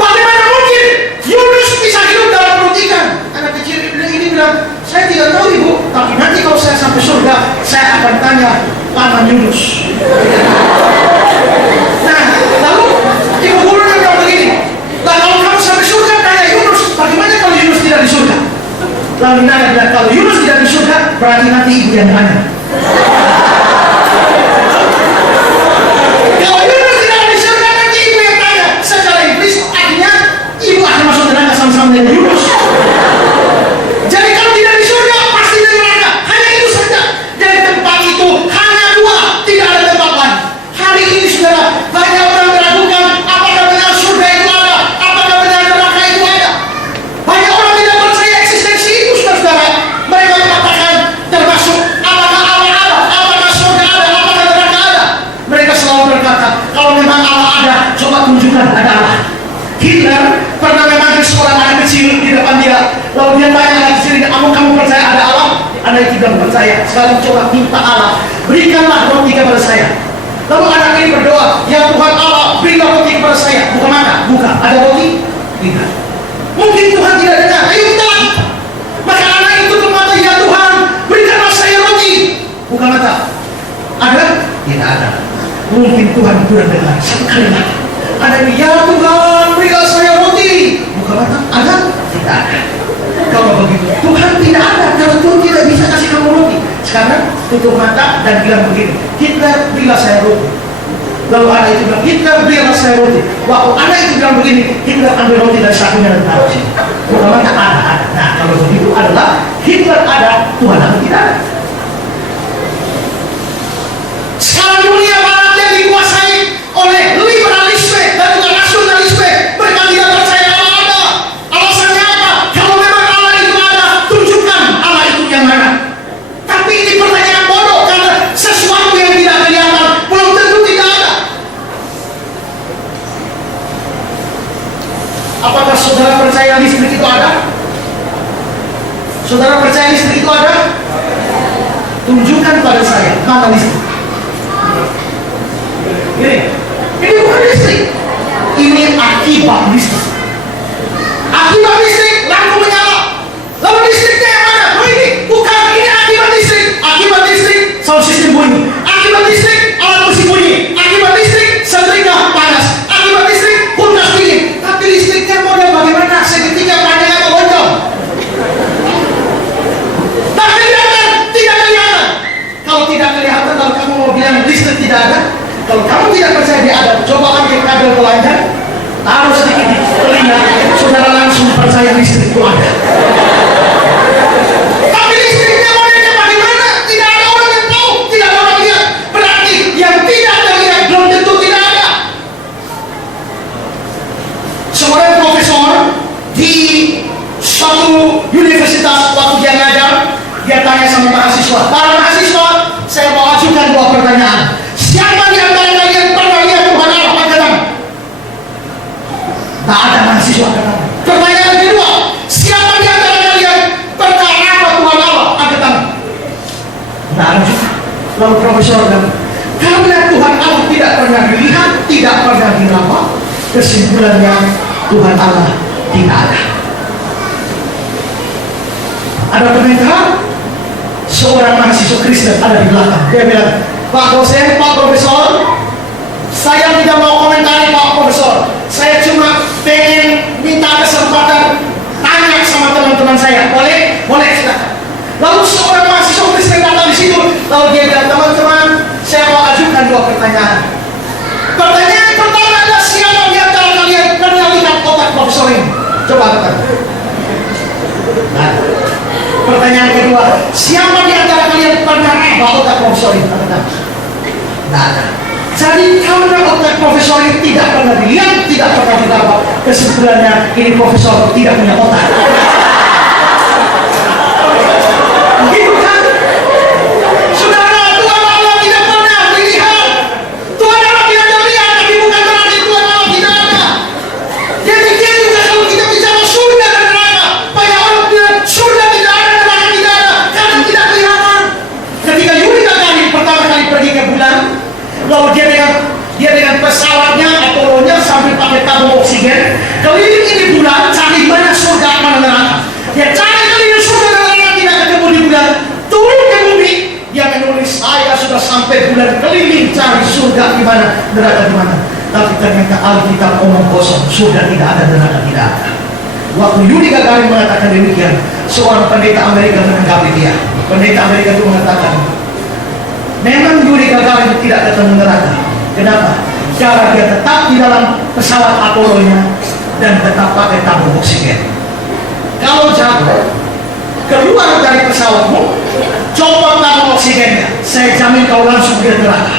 Bagaimana mungkin Yunus bisa hidup dalam perut ikan? Anak kecil ini bilang, saya tidak tahu ibu, tapi nanti kalau saya sampai surga, saya akan tanya paman Yunus. Nah, lalu ibu gurunya bilang begini, nah kalau kamu sampai surga tanya Yunus, bagaimana kalau Yunus tidak di surga? Lalu Nana bilang, kalau Yunus tidak di surga, berarti nanti ibu yang tanya. Kalau Yunus tidak di surga, nanti ibu yang tanya. Secara iblis, akhirnya ibu akan masuk neraka sama-sama dengan Yunus. Jadi kalau tidak di surga, pasti di neraka. Hanya itu saja. Dari tempat itu hanya dua, tidak ada tempat lain. Hari ini saudara, banyak orang meragukan apakah benar surga itu ada, apakah benar neraka itu ada. Banyak orang tidak percaya eksistensi itu, saudara. Mereka mengatakan termasuk apakah Allah ada, apakah surga ada, apakah neraka ada. Mereka selalu berkata, kalau memang Allah ada, coba tunjukkan ada Allah. Hitler pernah memanggil seorang anak kecil di depan dia, lalu dia tanya anak kecil, kamu percaya ada Allah? Anak itu tidak percaya. Sekarang coba minta Allah, berikanlah roti kepada saya. Lalu anak ini berdoa, ya Tuhan Allah, berilah roti kepada saya. Buka mata, buka. Ada roti? Tidak. Mungkin Tuhan tidak dengar. Ayo minta lagi. Maka anak itu berkata, ya Tuhan, berikanlah saya roti. Buka mata. Ada? Tidak ada. Mungkin Tuhan tidak dengar. Sekali lagi. Ada yang, ya Tuhan, berilah saya roti. Buka mata. Ada? Tidak ada. Kalau begitu, Tuhan tidak ada. Kalau Tuhan tidak bisa kasih kamu roti. Sekarang tutup mata dan bilang begini, Hitler, berilah saya roti. Lalu anak itu bilang, Hitler, berilah saya roti. Waktu anak itu bilang begini, Hitler ambil roti dari sakunya dan taruh sini. Buka mata, ada. Nah, kalau begitu adalah Hitler ada, Tuhan ada tidak ada. Sekarang dunia barat yang dikuasai oleh liberalisme dan juga nasionalisme, mereka tidak percaya Allah ada. Alasannya apa? Kalau memang Allah itu ada, tunjukkan Allah itu yang mana. Tapi ini pertanyaan bodoh, karena sesuatu yang tidak kelihatan belum tentu tidak ada. Apakah saudara percaya listrik itu ada? Saudara percaya listrik itu ada? Tunjukkan pada saya mana listrik. Ini bukan listrik, ini akibat listrik. Akibat listrik lampu menyala. Lalu listriknya yang mana? Oh ini bukan, ini akibat listrik. Akibat listrik sound system bunyi. Akibat listrik alat musik bunyi. Akibat listrik setrika panas. Akibat listrik kulkas dingin. Tapi listriknya model bagaimana? Segitiga panjang atau lonjong? Tak kelihatan, tidak kelihatan. Kalau tidak kelihatan, kalau kamu mau bilang listrik tidak ada, kalau kamu tidak percaya dia ada, coba ambil kabel telanjang, taruh sedikit di telinga, saudara langsung percaya listrik itu ada. Tapi listriknya modelnya bagaimana? Tidak ada orang yang tahu, tidak ada orang lihat. Berarti yang tidak terlihat belum tentu tidak ada. Seorang profesor di suatu universitas waktu dia ngajar, dia tanya sama mahasiswa, para mahasiswa, saya mau ajukan dua pertanyaan. Siapa di antara kalian pernah lihat Tuhan Allah? Angkat tangan. Tak ada mahasiswa angkat tangan. Pertanyaan kedua, siapa di antara kalian pernah apa Tuhan Allah? Angkat tangan. Tak ada juga. Lalu profesor bilang, karena Tuhan Allah tidak pernah dilihat, tidak pernah diraba, kesimpulannya Tuhan Allah tidak ada. Ada komentar, seorang mahasiswa Kristen ada di belakang. Dia bilang, Pak dosen, Pak profesor, saya tidak mau komentari Pak Profesor, saya cuma pengen minta kesempatan tanya sama teman-teman saya. Boleh? Boleh, silakan. Lalu seorang mahasiswa Kristen datang di situ, lalu dia bilang, teman-teman, saya mau ajukan 2 pertanyaan. Pertanyaan pertama adalah, siapa di antara kalian pernah lihat otak profesor ini? Coba katakan. Nah. Pertanyaan kedua, siapa di antara kalian pernah raba otak profesor ini? Katakan. Nah. Jadi karena otak profesor ini tidak pernah dilihat, tidak pernah diraba, kesimpulannya ini profesor tidak punya otak. Gitu kan? Saudara, Tuhan Allah tidak pernah dilihat. Tuhan Allah tidak terlihat, tapi bukan berarti Tuhan Allah tidak ada. Demikian juga kalau kita bicara surga dan neraka, banyak orang bilang surga tidak ada, neraka tidak ada, karena tidak kelihatan. Ketika Yuri Gagarin pertama kali pergi ke bulan, lalu dia dengan pesawatnya, Apollo-nya sambil pakai tabung oksigen keliling ini bulan, cari mana surga, mana neraka. Dia cari keliling surga dan neraka, tidak ketemu di bulan. Turun ke bumi, dia menulis, saya sudah sampai bulan, keliling cari surga di mana, neraka di mana. Tapi ternyata Alkitab omong kosong, surga tidak ada, neraka tidak ada. Waktu Yuri Gagarin mengatakan demikian, seorang pendeta Amerika menanggapi dia. Pendeta Amerika itu mengatakan, memang Yuri Gagarin tidak ketemu neraka. Kenapa? Karena dia tetap di dalam pesawat Apollo-nya dan tetap pakai tabung oksigen. Kalau jatuh keluar dari pesawatmu, copot tabung oksigennya, saya jamin kau langsung ke neraka.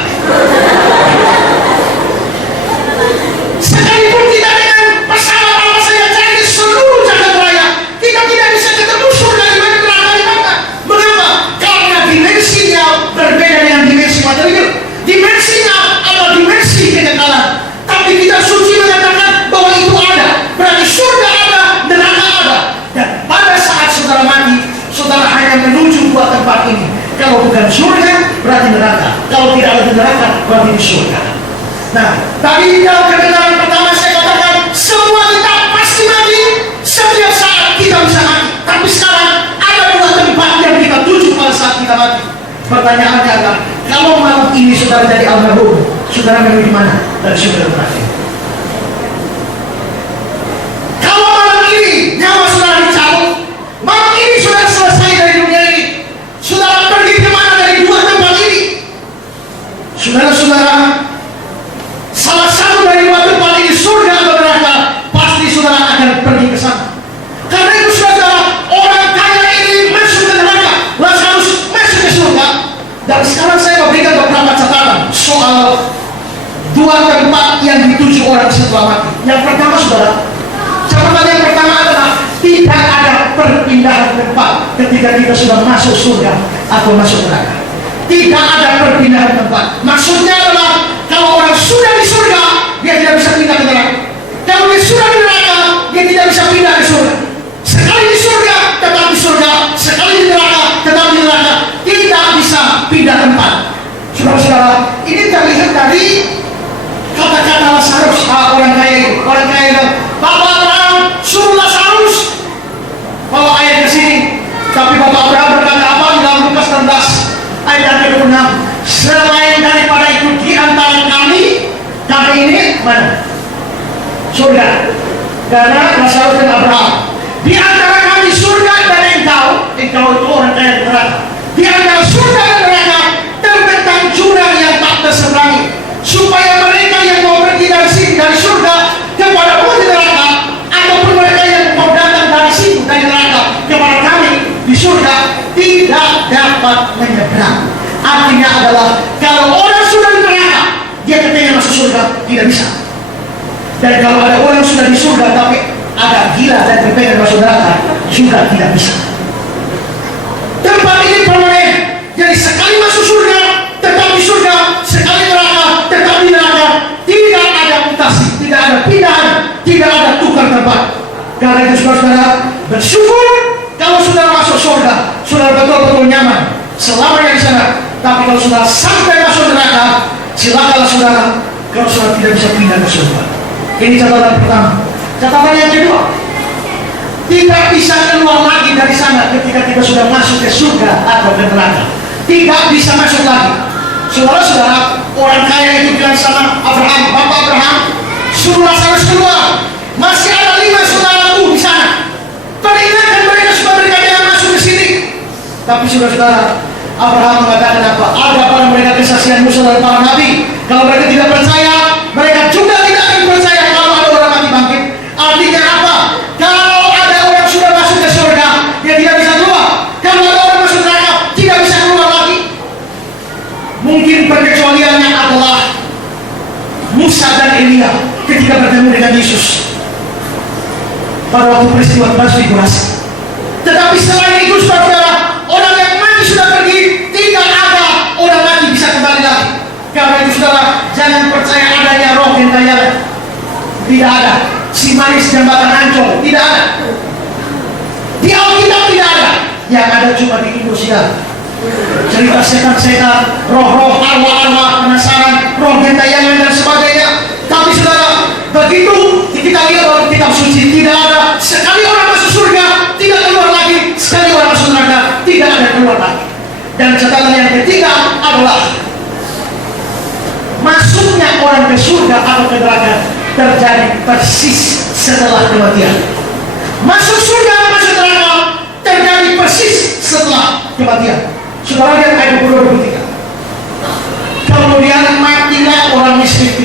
Sekalipun kita dengan pesawat apa saja cari seluruh jagat raya, kita tidak bisa ketemu surga di mana, neraka di mana. Mengapa? Karena dimensinya berbeda dengan dimensi material. Dimensinya adalah dimensi kekekalan. Tapi kita suci mengatakan bahwa itu ada. Berarti surga ada, neraka ada. Dan pada saat saudara mati, saudara hanya menuju 2 tempat ini. Kalau bukan surga, berarti neraka. Kalau tidak ada di neraka, berarti di surga. Nah, tadi dalam kebenaran pertama saya katakan, semua kita pasti mati. Setiap saat kita bisa mati. Tapi sekarang ada 2 tempat yang kita tuju pada saat kita mati. Pertanyaannya adalah, kalau malam ini saudara jadi almarhum, saudara menuju mana? Dari surga terakhir. Kalau malam ini nyawa saudara dicabut, malam ini saudara selesai dari dunia ini, saudara pergi kemana dari 2 tempat ini? Saudara-saudara, salah satu dari 2 tempat ini, surga atau neraka, pasti saudara akan pergi ke sana. Karena itu saudara, orang kaya ini masuk ke neraka, Lazarus masuk ke surga. Dan sekarang saya memberikan beberapa catatan soal 2 tempat yang dituju orang setelah mati. Yang pertama saudara, catatan yang pertama adalah tidak ada perpindahan tempat ketika kita sudah masuk surga atau masuk neraka. Tidak ada perpindahan tempat. Maksudnya adalah kalau orang sudah di surga, dia tidak bisa pindah ke neraka. Kalau dia sudah di neraka, dia tidak bisa pindah ke surga. Sekali di surga, tetap di surga. Sekali di neraka, tetap di neraka. Tidak bisa pindah tempat. Saudara-saudara, ini terlihat dari kata-kata Lazarus. Orang kaya bilang, Bapak Abraham suruh Lazarus bawa air ke sini. Tapi Bapak Abraham berkata apa di dalam Lukas 16 ayat 26? Selain daripada itu di antara kami ini mana? Surga. Karena Lazarus dan Abraham. Di antara kami surga dan engkau itu orang kaya neraka. Di antara surga dan neraka terbentang jurang yang tak terseberangi, supaya mereka yang mau pergi dari sini, dari surga kepada di neraka, ataupun mereka yang mau datang dari sini, dari neraka kepada kami di surga, tidak dapat menyeberang. Artinya adalah kalau orang sudah di neraka, dia kepengen masuk surga, tidak bisa. Dan kalau ada orang sudah di surga tapi agak gila dan kepengen masuk neraka, juga tidak bisa. Tempat ini permanen. Jadi sekali masuk surga, tetap di surga. Sekali neraka, tetap di neraka. Tidak ada mutasi, tidak ada pindahan, tidak ada tukar tempat. Karena itu saudara, bersyukur kalau saudara masuk surga, saudara betul-betul nyaman selamanya di sana. Tapi kalau saudara sampai masuk neraka, silakanlah saudara kalau saudara tidak bisa pindah ke surga. Ini catatan pertama. Catatan yang kedua, tidak bisa keluar lagi dari sana ketika kita sudah masuk ke surga atau ke neraka. Tidak bisa masuk lagi. Saudara-saudara, orang kaya itu bilang sama Abraham, Bapak Abraham, suruh Tapi saudara-saudara, Abraham mengatakan apa? Ada pada mereka kesaksian Musa dan para nabi. Kalau mereka tidak percaya, mereka juga tidak akan percaya kalau ada orang mati bangkit. Artinya apa? Kalau ada orang sudah masuk ke surga, dia tidak bisa keluar. Kalau ada orang masuk neraka, tidak bisa keluar lagi. Mungkin perkecualiannya adalah Musa dan Elia ketika bertemu dengan Yesus pada waktu peristiwa transfigurasi. Tetapi selain itu, saudara, orang yang mati sudah pergi, tidak ada orang mati bisa kembali lagi. Karena itu, saudara, jangan percaya adanya roh gentayangan. Tidak ada. Si manis jembatan Ancol, tidak ada. Di Alkitab tidak ada. Yang ada cuma di Indonesia. Cerita setan-setan, roh-roh, arwah-arwah, penasaran, roh gentayangan dan sebagainya. Tapi saudara, begitu kita lihat dalam kitab suci, tidak ada. Sekali orang masuk surga, tidak keluar lagi. Sekali orang masuk neraka, tidak ada keluar lagi. Dan catatan yang ketiga adalah masuknya orang ke surga atau ke neraka terjadi persis setelah kematian. Masuk surga, masuk neraka terjadi persis setelah kematian. Saudara lihat ayat 22-23. Kemudian matilah orang miskin.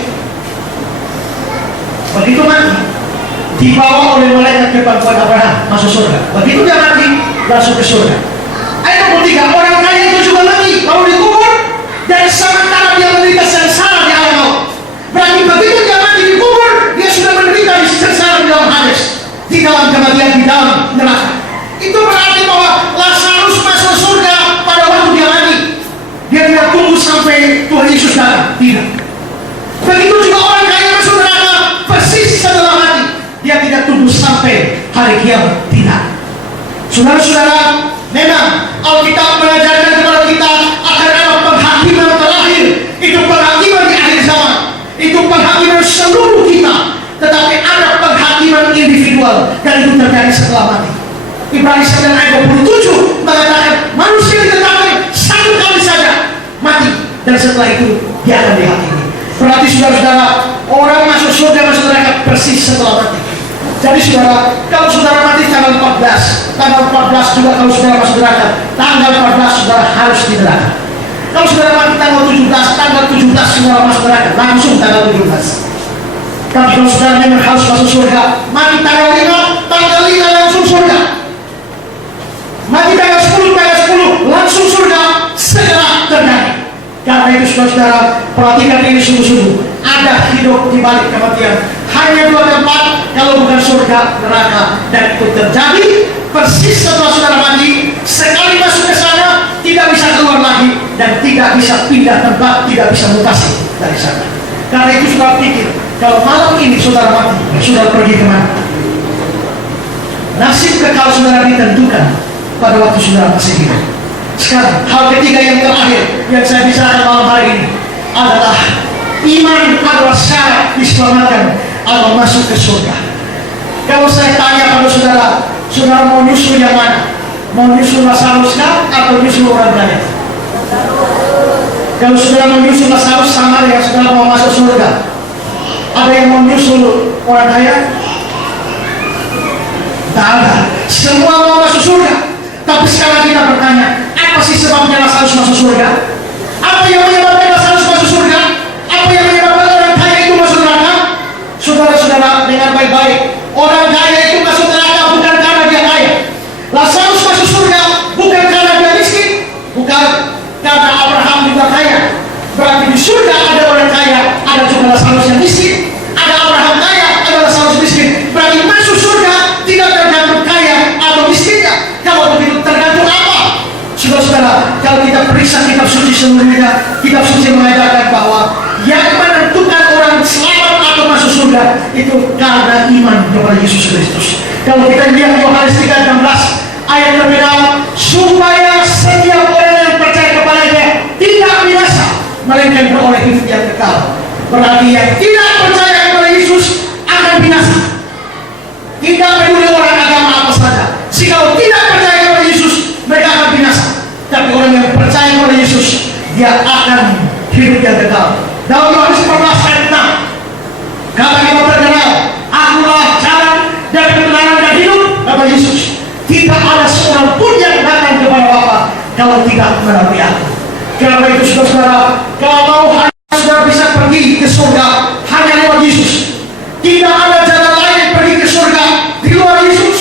Begitu mati, dibawa oleh malaikat ke pangkuan Abraham masuk surga. Begitu dia mati, langsung ke surga. Ayat 23, orang kaya itu juga mati, lalu dikubur, dan sementara dia menderita sengsara di alam maut. Berarti begitu dia mati dikubur, dia sudah menderita di sengsara di dalam Hades, di dalam kematian, di dalam neraka. Itu berarti bahwa Lazarus masuk surga pada waktu dia mati. Dia tidak tunggu sampai Tuhan Yesus datang, tidak. Begitu juga orang kaya masuk neraka persis setelah mati. Dia tidak tunggu sampai hari kiamat, tidak. Saudara-saudara, memang Alkitab mengajarkan kepada kita akan ada penghakiman terakhir. Itu penghakiman di akhir zaman. Itu penghakiman seluruh kita. Tetapi ada penghakiman individual, dan itu terjadi setelah mati. Ibrani 9 ayat 27 mengatakan manusia ditetapkan satu kali saja mati, dan setelah itu dia akan dihakimi. Berarti saudara-saudara, orang masuk surga masuk neraka persis setelah mati. Jadi saudara, kalau saudara mati tanggal 14 juga kalau saudara masuk neraka, tanggal 14 saudara harus di neraka. Kalau saudara mati tanggal 17 saudara masuk neraka, langsung tanggal 17. Tapi kalau saudara memang harus masuk surga, mati tanggal 5 langsung surga. Mati tanggal 10 langsung surga segera terjadi. Karena itu saudara-saudara, perhatikan ini sungguh-sungguh. Ada hidup di balik kematian. Hanya dua tempat, kalau bukan surga, neraka. Dan itu terjadi persis setelah saudara mati. Sekali masuk ke sana, tidak bisa keluar lagi, dan tidak bisa pindah tempat, tidak bisa mutasi dari sana. Karena itu saudara pikir, kalau malam ini saudara mati, saudara pergi kemana? Nasib kekal saudara ditentukan pada waktu saudara masih hidup. Sekarang, hal ketiga yang terakhir yang saya bicarakan malam hari ini adalah iman adalah syarat diselamatkan atau masuk ke surga. Kalau saya tanya pada saudara, saudara mau nyusul yang mana? Mau nyusul Lazarus kah atau nyusul orang kaya? Kalau saudara mau nyusul Lazarus sama dengan saudara mau masuk surga. Ada yang mau nyusul orang kaya? Tak ada. Semua mau masuk surga. Tapi sekarang kita bertanya, apa sih sebabnya Lazarus masuk surga? Apa yang menyebabkan Lazarus masuk surga? Apa yang menyebabkan orang kaya itu masuk neraka? Saudara-saudara, dengar baik-baik. Orang kaya itu masuk neraka bukan karena dia kaya. Lazarus masuk surga bukan karena dia miskin, bukan karena Abraham juga kaya. Berarti di surga ada orang kaya, ada juga Lazarus yang miskin. Ada Abraham kaya, ada Lazarus miskin. Berarti masuk surga tidak tergantung kaya atau miskinnya. Kalau begitu tergantung apa? Saudara-saudara, kalau kita periksa kitab suci seluruhnya, kitab suci mengajarkan bahwa yang menentukan orang selamat atau masuk surga itu karena iman kepada Yesus Kristus. Kalau kita lihat Yohanes 3:16 ayat terkenal, supaya setiap orang yang percaya kepadanya tidak binasa, melainkan beroleh hidup yang kekal. Berarti yang tidak percaya kepada Yesus akan binasa. Tidak peduli orang agama apa saja. Jika tidak percaya kepada Yesus, mereka akan binasa. Tapi orang yang percaya kepada Yesus, dia akan hidup yang kekal. Dalam Yohanes 14 ayat 6, kata-kata terkenal, akulah jalan dan kebenaran dan hidup, kata Yesus. Tidak ada seorang pun yang datang kepada Bapa kalau tidak melalui aku. Karena itu saudara, kalau hanya saudara bisa pergi ke surga hanya lewat Yesus. Tidak ada jalan lain pergi ke surga di luar Yesus.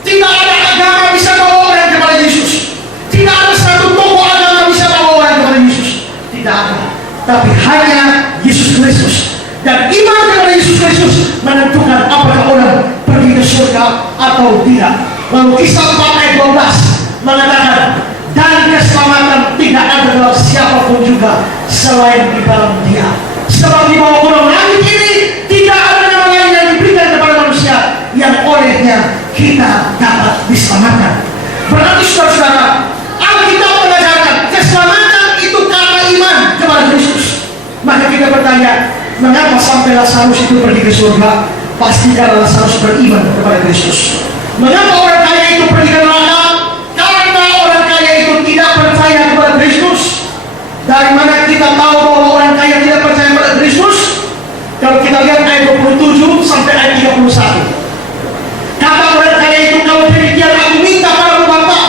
Tidak ada agama bisa bawa orang kepada Yesus. Tidak ada satu tokoh agama bisa bawa orang kepada Yesus. Tidak ada. Tapi hanya Yesus Kristus. Dan iman kepada Yesus Kristus menentukan apakah orang pergi ke surga atau tidak. Lalu Kisah 4 ayat 12 mengatakan, dan keselamatan tidak ada dalam siapapun juga selain di dalam Dia. Sebab di bawah kolong langit ini tidak ada nama lain yang diberikan kepada manusia yang olehnya kita dapat diselamatkan. Berarti saudara-saudara, Alkitab mengajarkan keselamatan itu karena iman kepada Kristus. Maka kita bertanya, mengapa sampai Lazarus itu pergi ke surga? Pasti karena Lazarus beriman kepada Kristus. Mengapa orang kaya itu pergi ke neraka? Karena orang kaya itu tidak percaya kepada Kristus. Dari mana kita tahu bahwa orang kaya tidak percaya kepada Kristus? Kalau kita lihat ayat 27 sampai ayat 31. Kata orang kaya itu, kalau demikian aku minta padamu Bapa,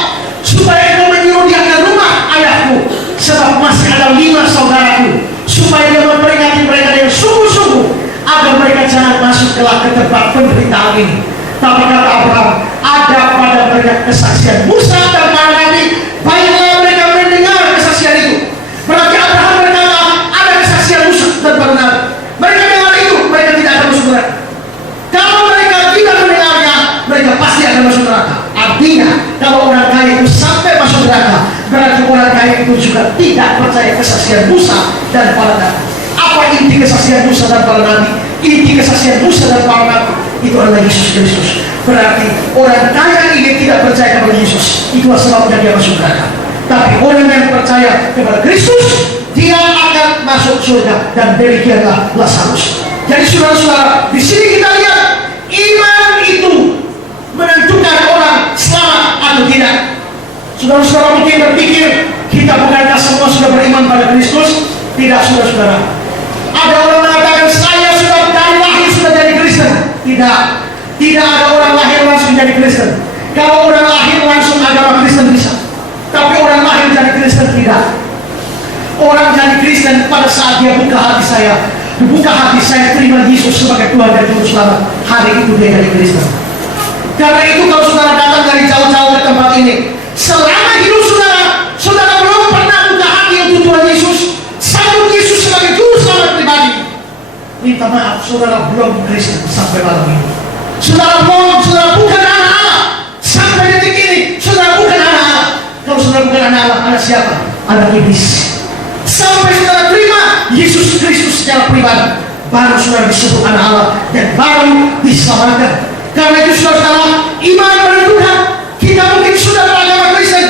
supaya kau menyuruh dia ke rumah ayahku, sebab masih ada 5 saudaraku, supaya dia memperingati mereka dengan sungguh-sungguh, agar mereka jangan masuk kelak ke tempat penderitaan ini. Tapi kata Abraham, ada pada mereka kesaksian Musa dan para nabi, baiklah mereka mendengar kesaksian itu. Berarti Abraham berkata, ada kesaksian Musa dan para nabi. Mereka dengar itu, mereka tidak akan masuk neraka. Kalau mereka tidak mendengarnya, mereka pasti akan masuk neraka. Artinya, kalau orang kaya itu sampai masuk neraka, berarti orang kaya itu juga tidak percaya kesaksian Musa dan para nabi. Apa inti kesaksian Musa dan para nabi? Inti kesaksian Musa dan para nabi itu adalah Yesus Kristus. Berarti orang kaya ini tidak percaya kepada Yesus. Itulah sebabnya dia masuk neraka. Tapi orang yang percaya kepada Kristus, dia akan masuk surga. Dan demikianlah Lazarus. Jadi saudara-saudara, di sini kita lihat iman itu menentukan orang selamat atau tidak. Saudara-saudara mungkin berpikir, kita bukankah semua sudah beriman pada Kristus? Tidak, saudara-saudara. Ada orang mengatakan, saya sudah dari lahir sudah jadi Kristen. Tidak. Tidak ada orang lahir langsung jadi Kristen. Kalau orang lahir langsung agama Kristen bisa. Tapi orang lahir jadi Kristen tidak. Orang jadi Kristen pada saat dia buka hati saya. Buka hati saya, terima Yesus sebagai Tuhan dan Juru Selamat. Hari itu dia jadi Kristen. Karena itu kalau saudara datang dari jauh-jauh ke tempat ini, selama hidup saudara, saudara belum pernah buka hati untuk Tuhan Yesus, sambut Yesus sebagai Juru Selamat pribadi, minta maaf, saudara belum Kristen sampai malam ini. Saudara bukan anak Allah. Sampai detik ini, saudara bukan anak Allah. Kalau saudara bukan anak Allah, anak siapa? Anak iblis. Sampai saudara terima Yesus Kristus secara pribadi, baru saudara disebut anak Allah dan baru diselamatkan. Karena itu saudara, iman menentukan. Kita mungkin sudah beragama Kristen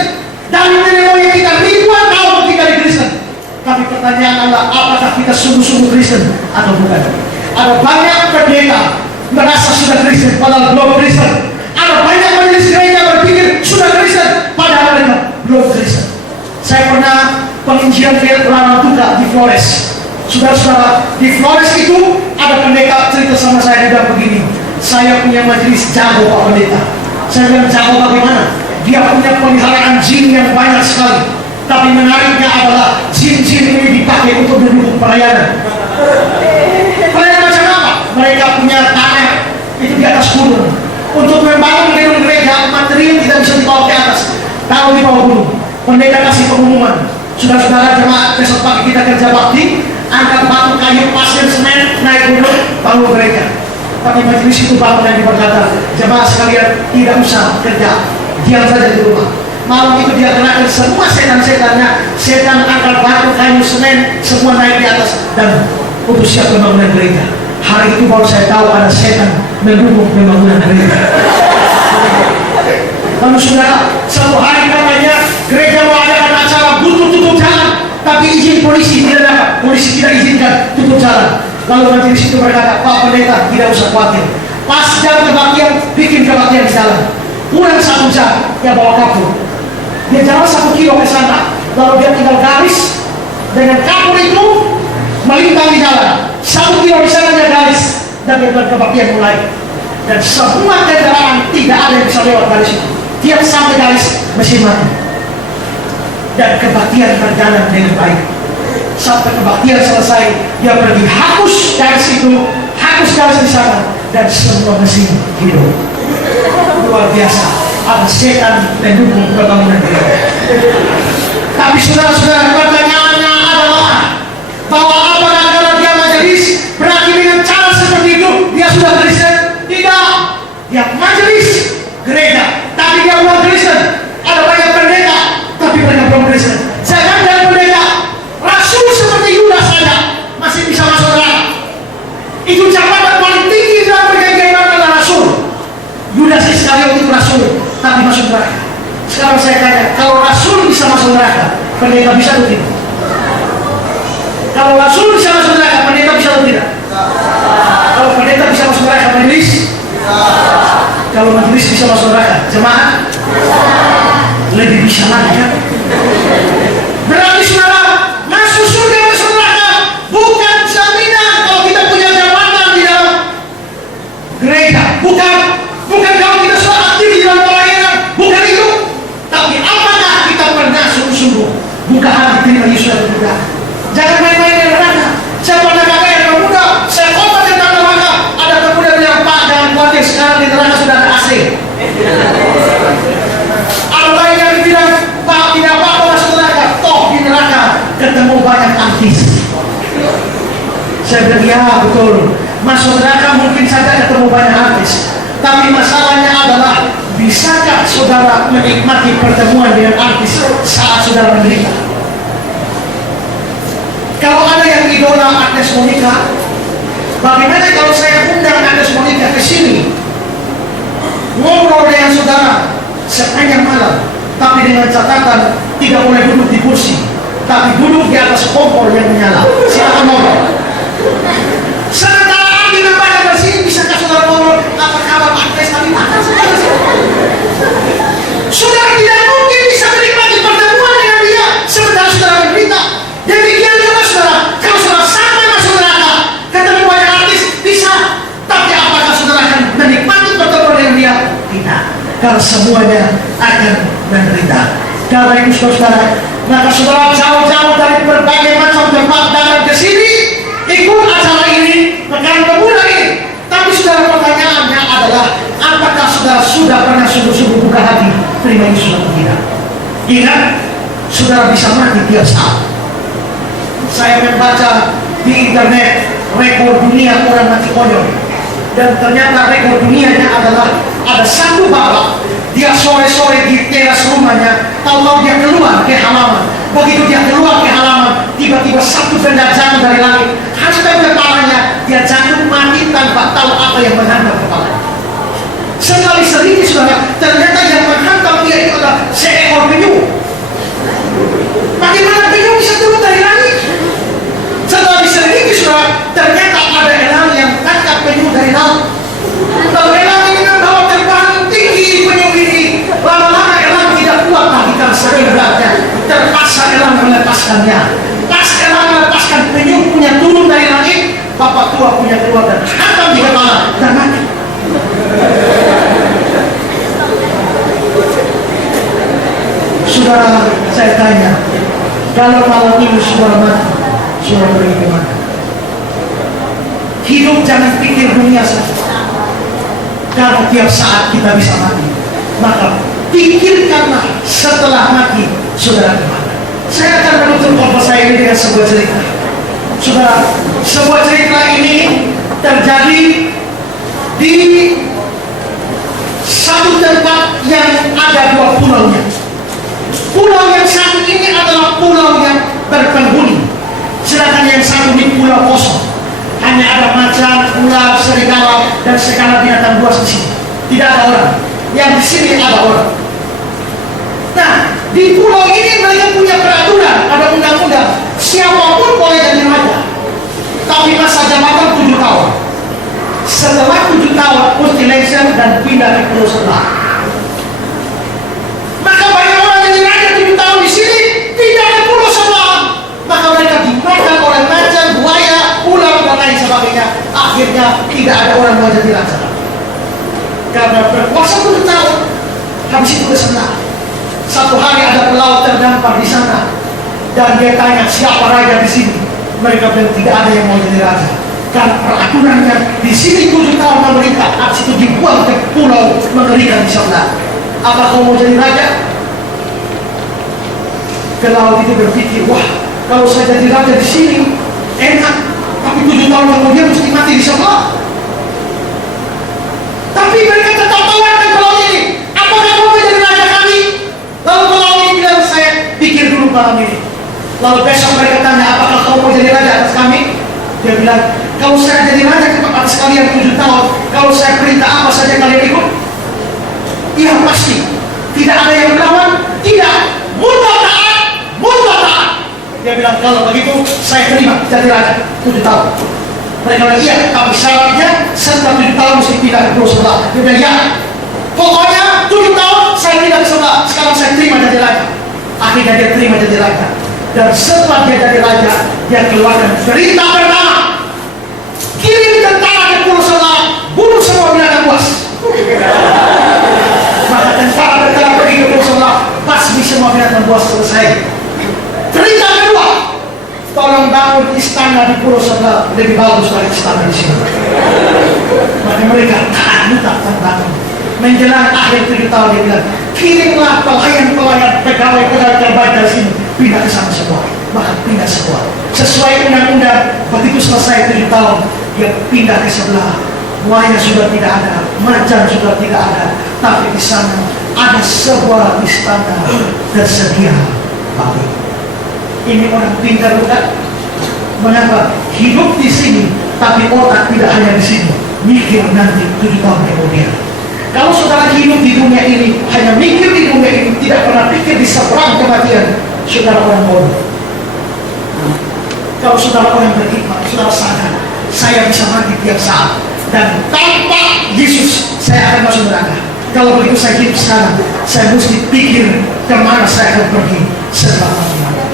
dan nenek moyang kita ribuan tahun kita di Kristen. Tapi pertanyaan adalah, apakah kita sungguh-sungguh Kristen atau bukan? Ada banyak pendeta merasa sudah Kristen padahal belum Kristen. Ada banyak majelis gereja berpikir sudah Kristen padahal mereka belum Kristen. Saya pernah penginjilan Rana Tuka di Flores. Saudara-saudara, di Flores itu ada pendeta cerita sama saya, dia bilang begini, saya punya majelis jago Pak Pendeta. Saya bilang, jago bagaimana? Dia punya peliharaan jin yang banyak sekali. Tapi menariknya adalah jin-jin ini dipakai untuk mendukung pelayanan. Pelayanan macam apa? Mereka punya tanah itu di atas gunung. Untuk membangun gedung gereja, material tidak bisa dibawa ke atas, taruh di bawah gunung. Pendeta kasih pengumuman, saudara-saudara jemaat besok pagi kita kerja bakti, angkat batu, kayu, pasir, semen, naik gunung, bangun gereja. Tapi majelis itu bangun dan berkata, jemaat sekalian tidak usah kerja, diam saja di rumah. Malam itu dia kenakan semua setan-setannya, setan angkat batu, kayu, semen, semua naik di atas dan untuk siap pembangunan gereja. Hari itu baru saya tahu ada setan mendukung pembangunan gereja. Lalu saudara, satu hari katanya gereja mau adakan acara butuh tutup jalan, tapi izin polisi tidak dapat, polisi tidak izinkan tutup jalan. Lalu majelis itu berkata, Pak Pendeta tidak usah khawatir, pas jam kebaktian bikin kebaktian di jalan, kurang 1 jam dia bawa kapur, dia jalan 1 kilo ke sana, lalu dia tinggal garis dengan kapur itu melintang di jalan 1 kilo di sana, dia garis dan dia kebaktian mulai, dan semua kendaraan tidak ada yang bisa lewat garis itu. Tiap sampai garis mesin mati. dan kebaktian berjalan dengan baik. Sampai kebaktian selesai, dia pergi hapus dari situ, hapus dari sana, dan semua mesin hidup. Luar biasa, ada setan mendukung pembangunan dia. Tapi saudara-saudara, pertanyaannya adalah bahwa apakah kalau dia majelis berarti dengan cara seperti itu dia sudah Kristen? Tidak, dia majelis gereja, tapi dia bukan Kristen. Ada banyak pendeta, tapi mereka belum Kristen. Jangan dari pendeta rasul seperti Yudas saja masih bisa masuk neraka. Itu jabatan paling tinggi dalam perjanjian baru adalah rasul. Yudas Iskariot itu rasul, tapi masuk neraka. Sekarang saya tanya, kalau rasul bisa masuk neraka, pendeta bisa atau tidak? Kalau rasul bisa masuk neraka, pendeta bisa atau tidak? Kalau pendeta bisa masuk neraka, majelis? Kalau majelis bisa masuk neraka, jemaat? Lebih bisa lagi kan? Berarti saudara, masuk surga masuk neraka bukan jaminan kalau kita punya jabatan di dalam gereja, bukan kalau kita sudah aktif di dalam pelayanan, bukan itu. Tapi apakah kita pernah sungguh-sungguh buka hati terima Yesus atau tidak? Jangan main-main dengan neraka. Saya pernah kata yang pemuda, saya khotbah tentang neraka. Ada pemuda bilang, Pak, jangan khawatir, sekarang di neraka sudah ada AC. Ada lain yang bilang, Pak, tidak apa-apa masuk neraka. Toh di neraka ketemu banyak artis. Saya bilang, ya betul. Masuk neraka mungkin saja ketemu banyak artis. Tapi masalahnya adalah, bisakah saudara menikmati pertemuan dengan artis saat saudara menderita? Kalau ada yang idola Agnes Monica, bagaimana kalau saya undang Agnes Monica ke sini, ngobrol dengan saudara sepanjang malam, tapi dengan catatan tidak boleh duduk di kursi, tapi duduk di atas kompor yang menyala. Silakan ngobrol. Sementara Abi membaca dari sini, bisakah saudara ngobrol apa kabar Agnes? Tapi makan saudara. Saudara tidak mungkin bisa menikmati pertemuan dengan dia sementara saudara menderita. Demikian juga saudara, kalau saudara sampai masuk neraka, ketemu banyak artis, bisa. Tapi apakah saudara akan menikmati pertemuan dengan dia? Tidak. Kalau semuanya akan menderita. Karena itu saudara, maka saudara jauh-jauh dari berbagai macam tempat datang ke sini, ikut acara ini, pekan pemuda ini. Tapi saudara, pertanyaannya adalah, apakah saudara sudah pernah sungguh-sungguh buka hati terima Yesus atau tidak? Ingat, saudara bisa mati tiap saat. Saya membaca di internet rekor dunia orang mati konyol, dan ternyata rekor dunianya adalah ada satu bapak, dia sore-sore di teras rumahnya, tahu-tahu dia keluar ke halaman. Begitu dia keluar ke halaman, tiba-tiba satu benda jatuh dari langit, hantam kepalanya, dia jatuh mati tanpa tahu apa yang menghantam kepalanya. Sekali selidiki saudara, ternyata yang menghantam dia itu adalah seekor penyu. Bagaimana penyu bisa turun dari langit? Setelah diselidiki saudara, ternyata ada elang yang tangkap penyu dari laut. Kalau elang ini membawa terbang tinggi penyu ini, lama-lama elang tidak kuat lagi karena sering beratnya. Terpaksa elang melepaskannya. Pas elang melepaskan, penyu punya turun dari langit, bapak tua punya keluar dan hantam di kepala dan mati. Saudara, saya tanya, kalau malam ini saudara mati, saudara pergi kemana? Hidup jangan pikir dunia saja. Karena tiap saat kita bisa mati. Maka pikirkanlah setelah mati, saudara kemana. Saya akan menutup khotbah saya ini dengan sebuah cerita. Saudara, sebuah cerita ini terjadi di satu tempat yang ada dua pulaunya. Pulau yang satu ini adalah pulau yang berpenghuni, sedangkan yang satu ini pulau kosong. Hanya ada macan, ular, serigala, dan segala binatang buas di sini. Tidak ada orang. Yang di sini ada orang. Nah, di pulau ini mereka punya peraturan, ada undang-undang. Siapapun boleh jadi raja, tapi masa jabatan 7 tahun. Setelah 7 tahun, mesti lengser dan pindah ke pulau sebelah. Maka banyak orang yang jadi raja 7 tahun di sini, pindah ke pulau sebelah. Maka mereka dimakan oleh macan, buaya, ular, dan lain sebagainya. Akhirnya tidak ada orang mau jadi raja. Karena berkuasa 7 tahun, habis itu ke sebelah. Satu hari ada pelaut terdampar di sana, dan dia tanya siapa raja di sini. Mereka bilang tidak ada yang mau jadi raja, karena peraturannya di sini 7 tahun memerintah, habis itu dibuang ke pulau mengerikan di sebelah. Apa kau mau jadi raja? Pelaut itu berpikir, wah kalau saya jadi raja di sini enak, tapi 7 tahun kemudian mesti mati di sebelah. Tapi mereka tetap tawarkan pelaut ini, apakah kau mau jadi raja kami? Lalu pelaut ini bilang, saya pikir dulu malam ini. Lalu besok mereka tanya, apakah kau mau jadi raja atas kami? Dia bilang, kalau saya jadi raja atas kalian 7 tahun, kalau saya perintah apa saja kalian ikut? Iya pasti. Tidak ada yang melawan? Tidak. Mundur taat. Dia bilang, kalau begitu saya terima jadi raja 7 tahun. Mereka bilang, iya, tapi syaratnya setelah 7 tahun mesti pindah ke pulau sebelah. Dia bilang, ya, pokoknya 7 tahun saya pindah ke sebelah. Sekarang saya terima jadi raja. Akhirnya dia terima jadi raja. Dan setelah dia jadi raja, dia keluarkan berita pertama, kirim tentara ke pulau sebelah, bunuh semua binatang buas. Maka tentara pergi ke pulau sebelah, basmi semua binatang buas, selesai. Berita kedua, tolong bangun istana di pulau sebelah lebih bagus dari istana di sini. Maka mereka tak bangun. Menjelang akhir 7 tahun dia bilang, kirimlah pelayan-pelayan pegawai-pegawai terbaik dari sini pindah ke sana semua. Maka pindah semua sesuai undang-undang. Begitu selesai 7 tahun dia pindah ke sebelah. Buaya sudah tidak ada, macan sudah tidak ada, tapi di sana ada sebuah istana tersedia bagi. Ini orang pintar bukan? Mengapa hidup di sini, tapi otak tidak hanya di sini, mikir nanti 7 tahun kemudian. Kalau saudara hidup di dunia ini, hanya mikir di dunia ini, tidak pernah pikir di seberang kematian, saudara orang bodoh. Kalau saudara orang berhikmat, saudara sadar, saya bisa mati tiap saat, dan tanpa Yesus saya akan masuk neraka. Kalau begitu saya hidup sekarang, saya mesti pikir kemana saya akan pergi setelah mati.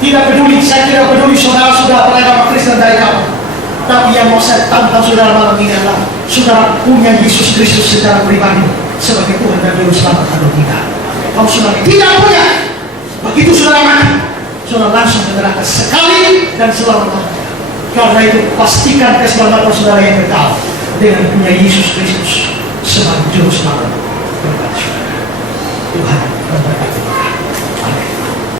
Tidak peduli, saya tidak peduli saudara sudah beragama Kristen dari kamu. Tapi yang mau saya tantang saudara malam ini adalah saudara punya Yesus Kristus secara pribadi sebagai Tuhan dan Juru Selamat atau tidak. Kalau saudara tidak punya, begitu saudara mati, saudara langsung ke neraka sekali dan selama-lamanya. Karena itu pastikan keselamatan saudara yang kekal dengan punya Yesus Kristus sebagai Juru Selamat. Tuhan memberkati.